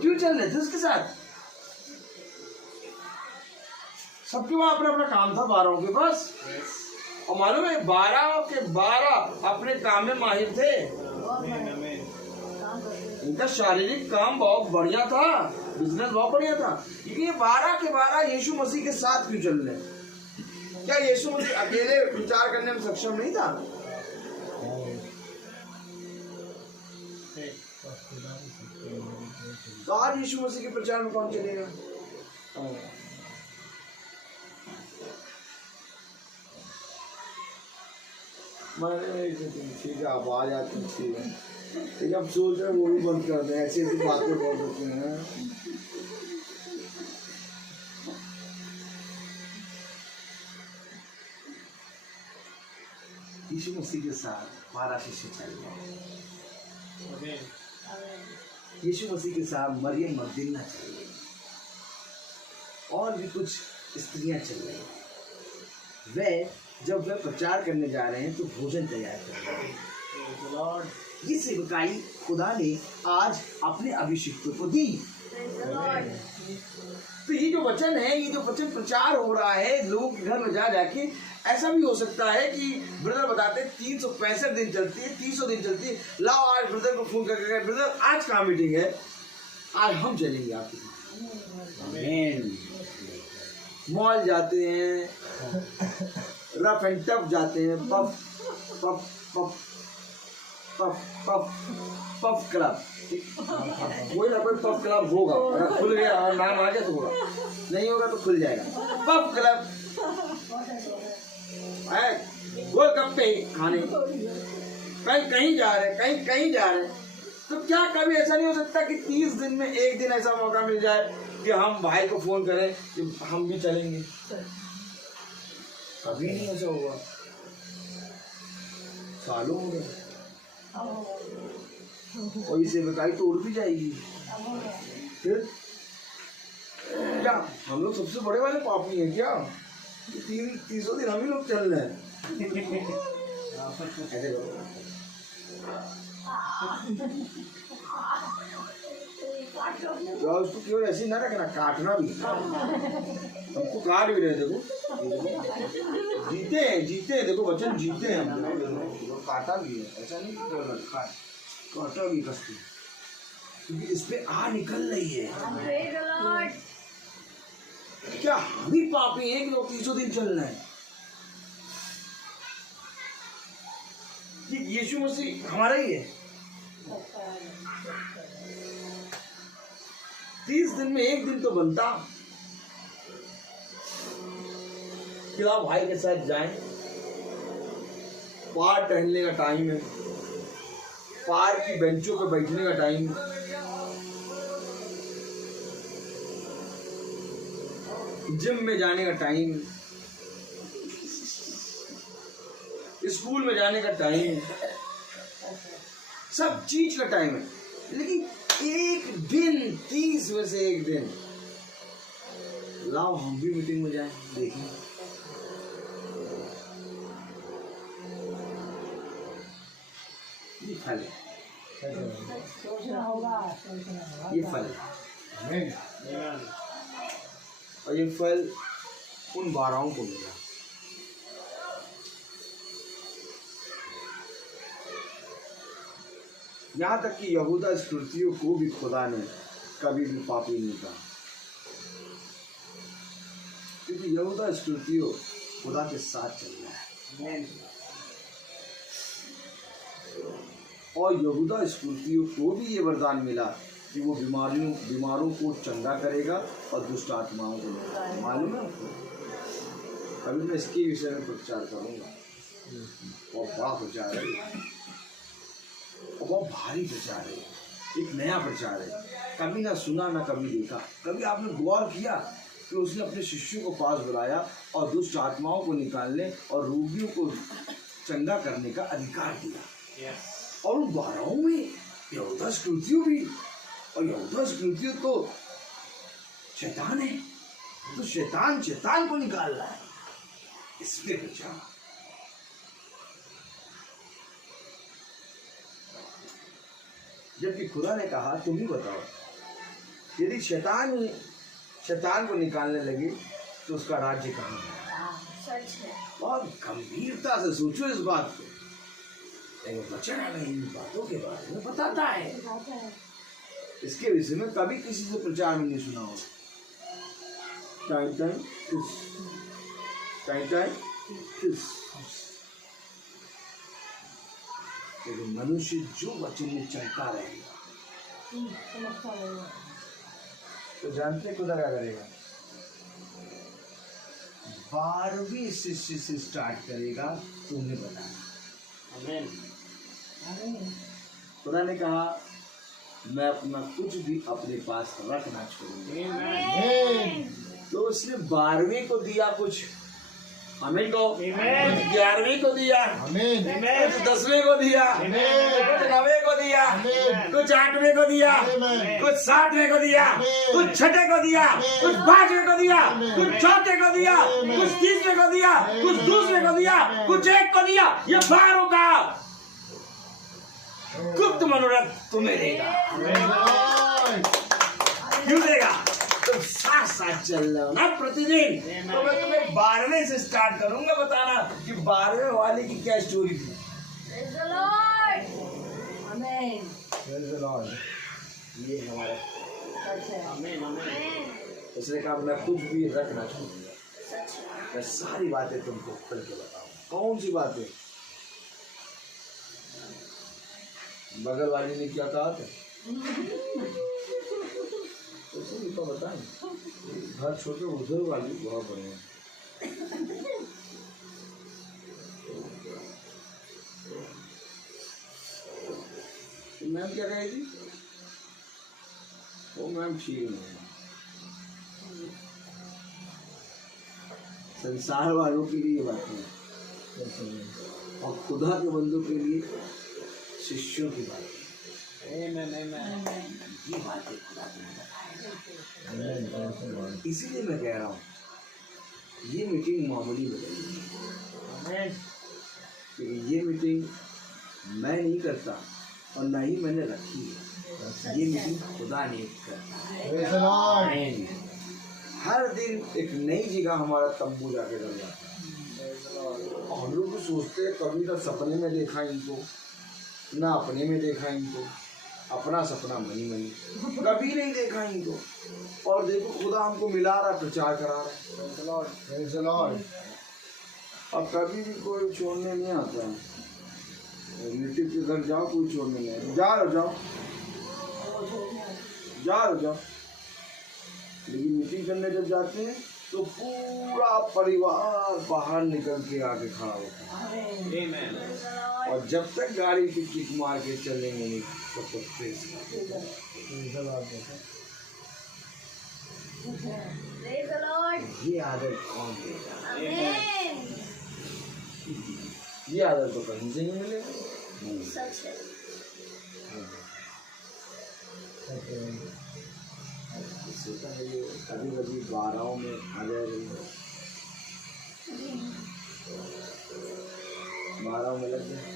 क्यों चल रहे थे उसके साथ? सबके वहां अपना अपना काम था 12 के पास, और मालूम है 12 के 12 अपने काम में माहिर थे। इनका शारीरिक काम बहुत बढ़िया था, बिजनेस बहुत बढ़िया था, लेकिन ये 12 के 12 यीशु मसीह के साथ क्यों चल रहे? क्या यीशु मसीह अकेले प्रचार करने में सक्षम नहीं था? आज यीशु मसीह के प्रचार में कौन चलेगा? ठीक है, आवाज आती है, लेकिन अब सोच रहे वो भी बंद कर दें, ऐसी ऐसी बातें बोल देते हैं। यीशु मसीह के साथ 12 शिष्य चल गए। यीशु मसीह के साथ मरियम मगदलीना चल गई, और भी कुछ स्त्रियां चल रही। वे जब वे प्रचार करने जा रहे हैं तो भोजन तैयार कर रहे हैं। ये सेवकाई खुदा ने आज अपने अभिषिक्तों को दी। तो ये जो वचन है, ये जो वचन प्रचार हो रहा है लोगों के घर में जा जाके, ऐसा भी हो सकता है कि ब्रदर बताते हैं 365 दिन चलती है, 300 दिन चलती है। लाओ आज ब्रदर को फोन करके, ब्रदर आज कहाँ मीटिंग है, आज हम चलेंगे आपके साथ। मॉल जाते हैं, रफ एंड टफ जाते हैं, puff puff puff puff puff puff club, कोई ना कोई पफ क्लब होगा, अगर खुल गया और नाम आ गया तो होगा, नहीं होगा तो खुल जाएगा। पफ क्लब गोलगप्पे खाने, कहीं कहीं जा रहे, कहीं कहीं जा रहे, तो क्या कभी ऐसा नहीं हो सकता कि 30 दिन में एक दिन ऐसा मौका मिल जाए कि हम भाई को फोन करें कि हम भी चलेंगे? कभी नहीं ऐसा हुआ, सालों हो गए, और इसे बेकारी तो उड़ भी जाएगी। फिर क्या हम लोग सबसे बड़े वाले पापी हैं क्या? 300 दिन हम ही लोग चल रहे हैं। तो उसको केवल ऐसे ना रखना, काटना भी, हमको काट भी रहे। देखो जीते हैं, देखो वचन जीते हैं हम, काटा भी है, ऐसा नहीं कि काटा भी कसती, क्योंकि इस पे आ निकल रही है। क्या हम ही पापी हैं कि लोग 300 दिन चल रहे हैं? कि यीशु मसीह हमारा ही है। 30 दिन में एक दिन तो बनता कि आप भाई के साथ जाएं। पार्क टहलने का टाइम है, पार्क की बेंचों पर बैठने का टाइम है, जिम में जाने का टाइम है, स्कूल में जाने का टाइम है, सब चीज का टाइम है, लेकिन एक दिन 30 में से एक दिन लाओ हम भी मीटिंग में जाएं, देखें। ये फल है, ये फल है, और ये फल उन 12 को मिला। यहाँ तक कि यहूदा इस्करियोती को भी खुदा ने कभी भी पापी नहीं कहा, क्योंकि यहूदा इस्करियोती खुदा के साथ चल रहा है। और यहूदा स्कूर्पियो को भी ये वरदान मिला कि वो बीमारों को चंगा करेगा और दुष्ट आत्माओं को निकालेगा। मालूम है आपको? अभी मैं इसके विषय में प्रचार करूंगा और बड़ा प्रचार है और बहुत भारी प्रचार है, एक नया प्रचार है, कभी ना सुना ना कभी देखा। कभी आपने गौर किया कि उसने अपने शिष्यों को पास बुलाया और दुष्ट आत्माओं को निकालने और रोगियों को चंगा करने का अधिकार दिया। और उन 12 में यहूदा स्कूर्पियो भी, और यहूदा स्कूर्पियो तो शैतान है, तो शैतान को निकाल रहा है। इसमें प्रचार। जबकि खुदा ने कहा तुम ही बताओ, यदि शैतान को निकालने लगे तो उसका राज्य कहाँ है? सच है। बहुत गंभीरता से सोचो इस बात को। वचन हमें इन बातों के बारे में बताता है। इसके विषय में कभी किसी से प्रचार में नहीं सुना हो। लेकिन मनुष्य जो वचन में चलता रहेगा तो जानते खुदा क्या करेगा? 12वीं शिष्य से स्टार्ट करेगा, तुम्हें बताना। खुदा ने कहा मैं अपना कुछ भी अपने पास रखना छोड़ूंगा। तो उसने 12वीं को दिया कुछ, आमीन को, 11वीं को दिया, कुछ 10वें को दिया, कुछ 9वें को दिया, कुछ 8वें को दिया, कुछ 7वें को दिया, कुछ 6ठे को दिया, कुछ 5वें को दिया, कुछ 4थे को दिया, कुछ 3वें को दिया, कुछ 2वें को दिया, कुछ 1 को दिया। ये 12 का गुप्त मनोरथ तुम्हें देगा। क्यों देगा? तुम साथ साथ चल रहे हो ना प्रतिदिन। तो मैं तुम्हें 12वें से स्टार्ट करूंगा बताना कि 12वें वाले की क्या स्टोरी थी। Praise the Lord. आमीन। ये हमारा सच है। Amen. इसने कहा मैं कुछ भी रखना चाहूंगा, सच है। मैं सारी बातें तुमको खुल के बताऊंगा। कौन सी बातें? बगल वाली ने क्या कहा था तो बताएं। घर छोटे उधर वाली बहुत बढ़िया। मैम क्या कहेगी? वो मैम ठीक नहीं, संसार वालों के लिए बात है और खुदा के बंदों के लिए शिष्यों की बात है। ये बातें खुदा ने बताई। इसीलिए मैं कह रहा हूँ ये मीटिंग मामूली बनेगी, क्योंकि ये मीटिंग मैं नहीं करता और न ही मैंने रखी है। ये मीटिंग खुदा ने करता है। हर दिन एक नई जगह हमारा तंबू जाके डल जाता है। और हम लोग सोचते हैं कभी ना सपने में देखा इनको, ना अपने में देखा इनको, अपना सपना मनी कभी नहीं देखा इनको। और देखो खुदा हमको मिला रहा, प्रचार करा रहा है। अब कभी भी कोई छोड़ने नहीं आता है। रिलेटिव के घर जाओ, कोई छोड़ने नहीं, जाओ। लेकिन मीटिंग करने जब जाते हैं तो पूरा परिवार बाहर निकल के आके खड़ा होता है। और जब तक गाड़ी की किक मार के चलेंगे नहीं तब तक प्रेस। Praise the Lord. ये आदत कौन देगा? Amen. ये आदत तो कहीं से नहीं मिलेगी। सच है। सोचा है ये कभी 12 में आ जाएगा, 12 में लग जाए,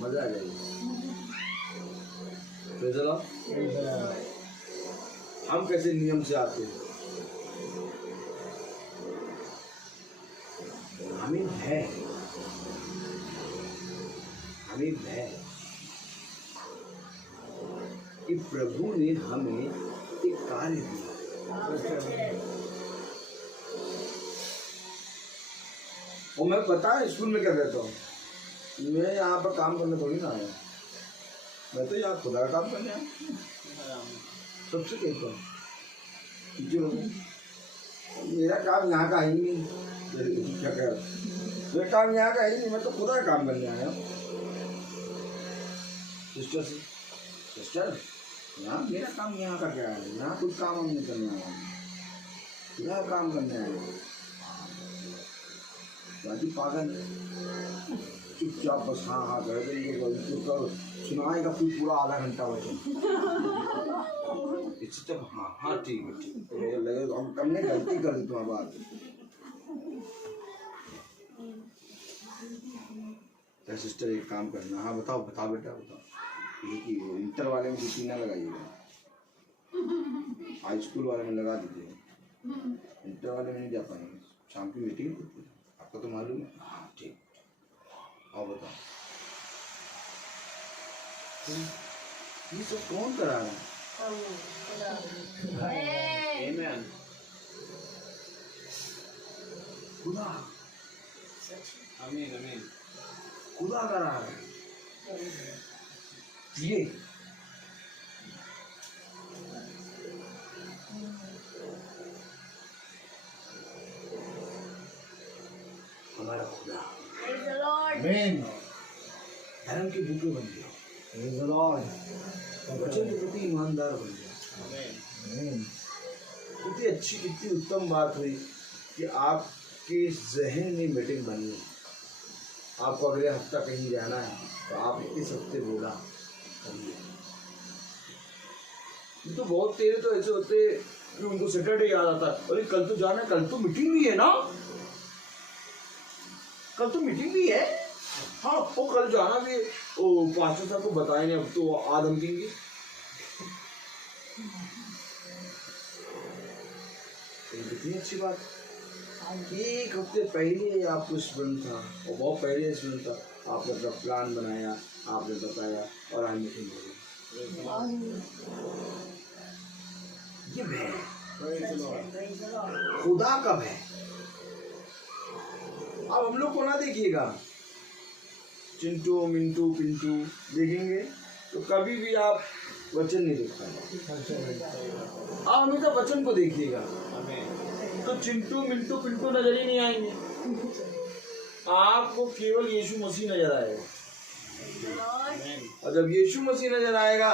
मजा आ जाएगी। हम कैसे नियम से आते हैं? हमें भय कि प्रभु ने हमें एक कार्य दिया। और मैं पता है स्कूल में क्या कहता हूँ, मैं यहाँ पर काम करने थोड़ी ना आया, मैं तो यहाँ खुदा का काम करने आया। सबसे कहता हूँ जो मेरा काम यहाँ का ही नहीं, क्या कह रहा, मेरा काम यहाँ का ही नहीं, मैं तो खुदा का काम करने आया हूँ। सिस्टर यहाँ मेरा काम यहाँ का क्या है, यहाँ कुछ काम हम नहीं करने आया, यहाँ काम करने आया। बाकी पागल चुपचाप बस हाँ हाँ कर देंगे, सुनाएगा फिर पूरा आधा घंटा वचन। इससे जब हाँ हाँ ठीक है तो मुझे लगे हम हमने गलती कर दी तुम्हारी बात। क्या सिस्टर एक काम करना, हाँ बताओ बताओ बेटा बताओ, देखिए इंटर वाले में ड्यूटी ना लगाइएगा, हाई स्कूल वाले में लगा दीजिएगा, इंटर वाले में नहीं जा पाएंगे, शाम की मीटिंग होती है आपको तो मालूम है। हाँ ठीक, और बताओ ये सब कौन करा रहा है? खुदा, आमीन, खुदा करा रहा है ये। हमारा खुदा धर्म के भूखे बन गया, वचन के प्रति ईमानदार बन गया। कितनी अच्छी कितनी उत्तम बात हुई कि आपके जहन में मीटिंग बनी, आपको अगले हफ्ता कहीं जाना है तो आप इस हफ्ते बोला करिए। तो बहुत तेरे तो ऐसे होते कि उनको सैटरडे याद आता है, अरे कल तो जाना है, कल तो मीटिंग भी है ना, कल तो मीटिंग भी है, हाँ वो कल जाना भी है, ओ पास्टर साहब को बताए नहीं, अब तो आज हम देंगे। कितनी अच्छी बात, एक हफ्ते पहले आपको स्मरण था और बहुत पहले स्मरण था, आपने अपना प्लान बनाया, आपने बताया और आज मीटिंग हो गई। ये भय खुदा का भय। अब हम लोग को ना देखिएगा, चिंटू मिंटू पिंटू देखेंगे तो कभी भी आप वचन नहीं देख पाएंगे, आप हमेशा वचन को देखिएगा तो चिंटू मिंटू पिंटू नजर ही नहीं आएंगे, आपको केवल यीशु मसीह नजर आएगा। और जब यीशु मसीह नजर आएगा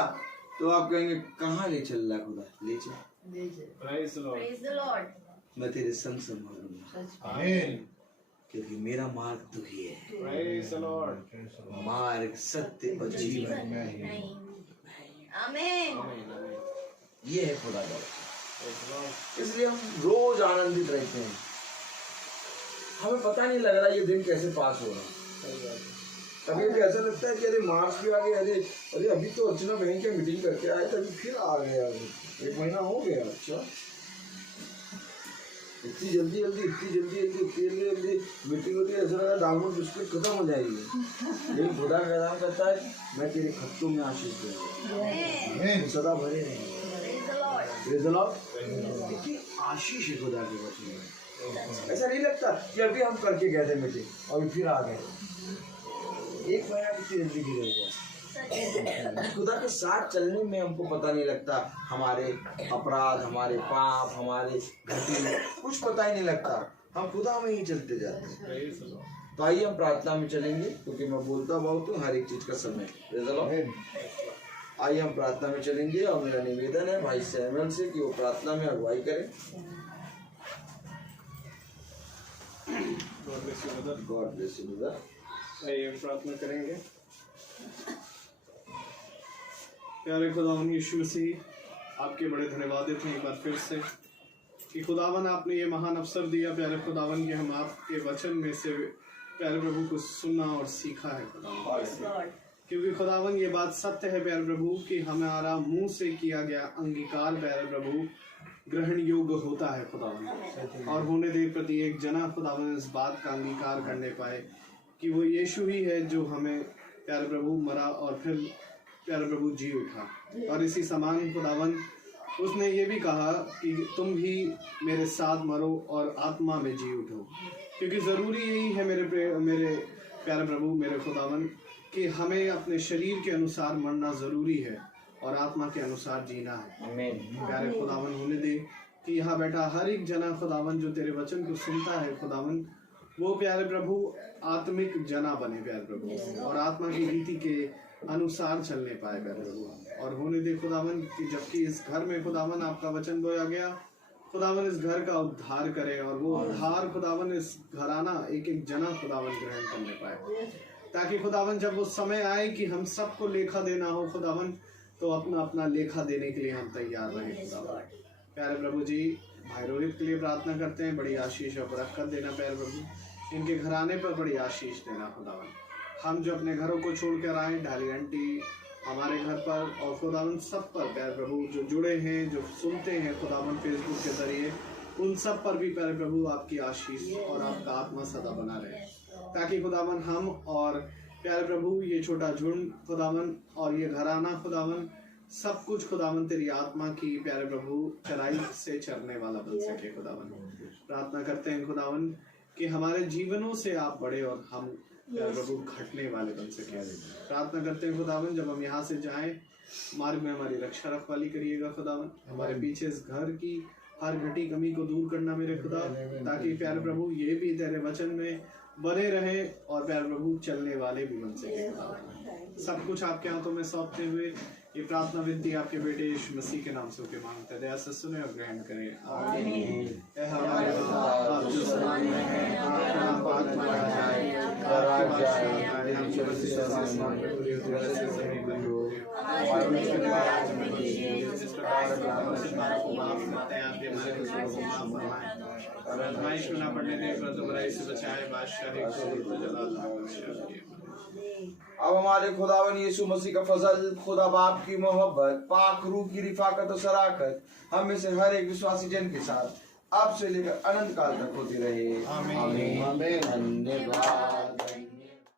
तो आप कहेंगे कहाँ ले चल रहा खुदा, ले चल, मैं तेरे संग संग रहूंगा, क्योंकि मेरा मार्ग तू ही है, मार्ग सत्य और जीवन। ये है खुदा का, इसलिए हम रोज आनंदित रहते हैं, हमें पता नहीं लग रहा ये दिन कैसे पास हो रहा है। कभी भी ऐसा लगता है कि अरे मार्च भी आ गया, अरे अभी तो अर्चना बहन की मीटिंग करके आए थे, अभी फिर आ गया, एक महीना हो गया। अच्छा इतनी जल्दी मीटिंग होती है, ऐसा लगा डायमंड बिस्किट खत्म हो जाएगी, लेकिन खुदा का काम करता है मैं तेरे खत्तों में आशीष दूंगा, सदा भरे रहेंगे। आशीष है खुदा के वचन में। ऐसा नहीं लगता कि अभी हम करके गए थे मीटिंग और फिर आ गए, एक महीना कितनी जल्दी गिर गया। खुदा के साथ चलने में हमको पता नहीं लगता, हमारे अपराध, हमारे पाप, हमारे घटी कुछ पता ही नहीं लगता, हम खुदा में ही चलते जाते हैं। तो आइए हम प्रार्थना में चलेंगे, क्योंकि मैं बोलता बहुत हूँ हर एक चीज का समय। आइए हम प्रार्थना में चलेंगे और मेरा निवेदन है भाई सैमुअल से कि वो प्रार्थना में अगुवाई करें। God bless you brother. आइए प्रार्थना करेंगे। प्यारे खुदावन यीशु मसीह, आपके बड़े धन्यवाद देते हैं एक बार फिर से कि खुदावन आपने ये महान अवसर दिया प्यारे खुदावन कि हम आपके वचन में से प्यारे प्रभु को सुनना और सीखा है खुदावन, क्योंकि खुदावन ये बात सत्य है प्यारे प्रभु कि हमारा मुंह से किया गया अंगीकार प्यारे प्रभु ग्रहण योग्य होता है खुदावन, और होने दे प्रत्येक जना खुदावन इस बात का अंगीकार करने पाए कि वो यीशु ही है जो हमें प्यारे प्रभु मरा और फिर प्यारे प्रभु जी उठा। और इसी समान खुदावन उसने ये भी कहा कि तुम भी मेरे साथ मरो और आत्मा में जी उठो, क्योंकि ज़रूरी यही है मेरे प्यारे प्रभु, मेरे खुदावन, कि हमें अपने शरीर के अनुसार मरना ज़रूरी है और आत्मा के अनुसार जीना है। प्यारे खुदावन, होने दे कि यहाँ बैठा हर एक जना खुदावन जो तेरे वचन को सुनता है खुदावन, वो प्यारे प्रभु आत्मिक जना बने प्यारे प्रभु, और आत्मा की रीति के अनुसार चलने पाए प्यारे प्रभु। और होने दे खुदावन कि जबकि इस घर में खुदावन आपका वचन बोया गया, खुदावन इस घर का उद्धार करे और वो उद्धार खुदावन इस घराना एक एक जना खुदावन ग्रहण करने पाए, ताकि खुदावन जब वो समय आए कि हम सबको लेखा देना हो खुदावन, तो अपना अपना लेखा देने के लिए हम तैयार रहे खुदावन। प्यारे प्रभु जी, भाई रोहित के लिए प्रार्थना करते हैं, बड़ी आशीष और बरकत देना प्यारे प्रभु, इनके घराने पर बड़ी आशीष देना खुदावन। हम जो अपने घरों को छोड़ कर आए, ढाली आंटी हमारे घर पर और खुदावन सब पर प्यारे प्रभु जो जुड़े हैं, जो सुनते हैं खुदावन फेसबुक के जरिए, उन सब पर भी प्यारे प्रभु आपकी आशीष और आपका आत्मा सदा बना रहे, ताकि खुदावन हम और प्यारे प्रभु ये छोटा झुंड खुदावन और ये घराना खुदावन सब कुछ खुदावन तेरी आत्मा की प्यारे प्रभु चराई से चरने वाला बन सके खुदावन। प्रार्थना करते हैं खुदावन कि हमारे जीवनों से आप बड़े और हम प्यारे प्रभु घटने वाले बन सके। प्रार्थना करते हैं खुदावन जब हम यहाँ से जाएं, मार्ग में हमारी रक्षा रखवाली करिएगा खुदावन, हमारे पीछे इस घर की हर घटी कमी को दूर करना मेरे खुदा, ताकि प्यारे प्रभु ये भी तेरे वचन में बने रहे और प्यारे प्रभु चलने वाले भी बन सके। सब कुछ आपके हाथों में सौंपते हुए ये प्रार्थना विनती आपके बेटे यीशु मसीह के नाम से होकर मांगते हैं, दया से सुने और ग्रहण करें। आमीन। ऐ हमारे पिता, आप जो स्वर्ग में हैं, आपका नाम पाक माना जाए, आपका राज्य आए, हमसे बसी आसमान पर पूरी तरह से जमीन पर हो, हमारे रोज का आज हमें दीजिए, जिस प्रकार हम अपने पापों को माफ करते हैं, आप भी हमारे गुनाहों को माफ फरमाएं, और आजमाइश में ना पड़ने दें, परंतु बुराई से बचाएं, बादशाही को जलाल। अब हमारे खुदावन यीशु मसीह का फजल, खुदा बाप की मोहब्बत, पाक रूह की रिफाकत और सराकत हम में से हर एक विश्वासी जन के साथ अब से लेकर अनंत काल तक होती रहे। आमीन। धन्यवाद।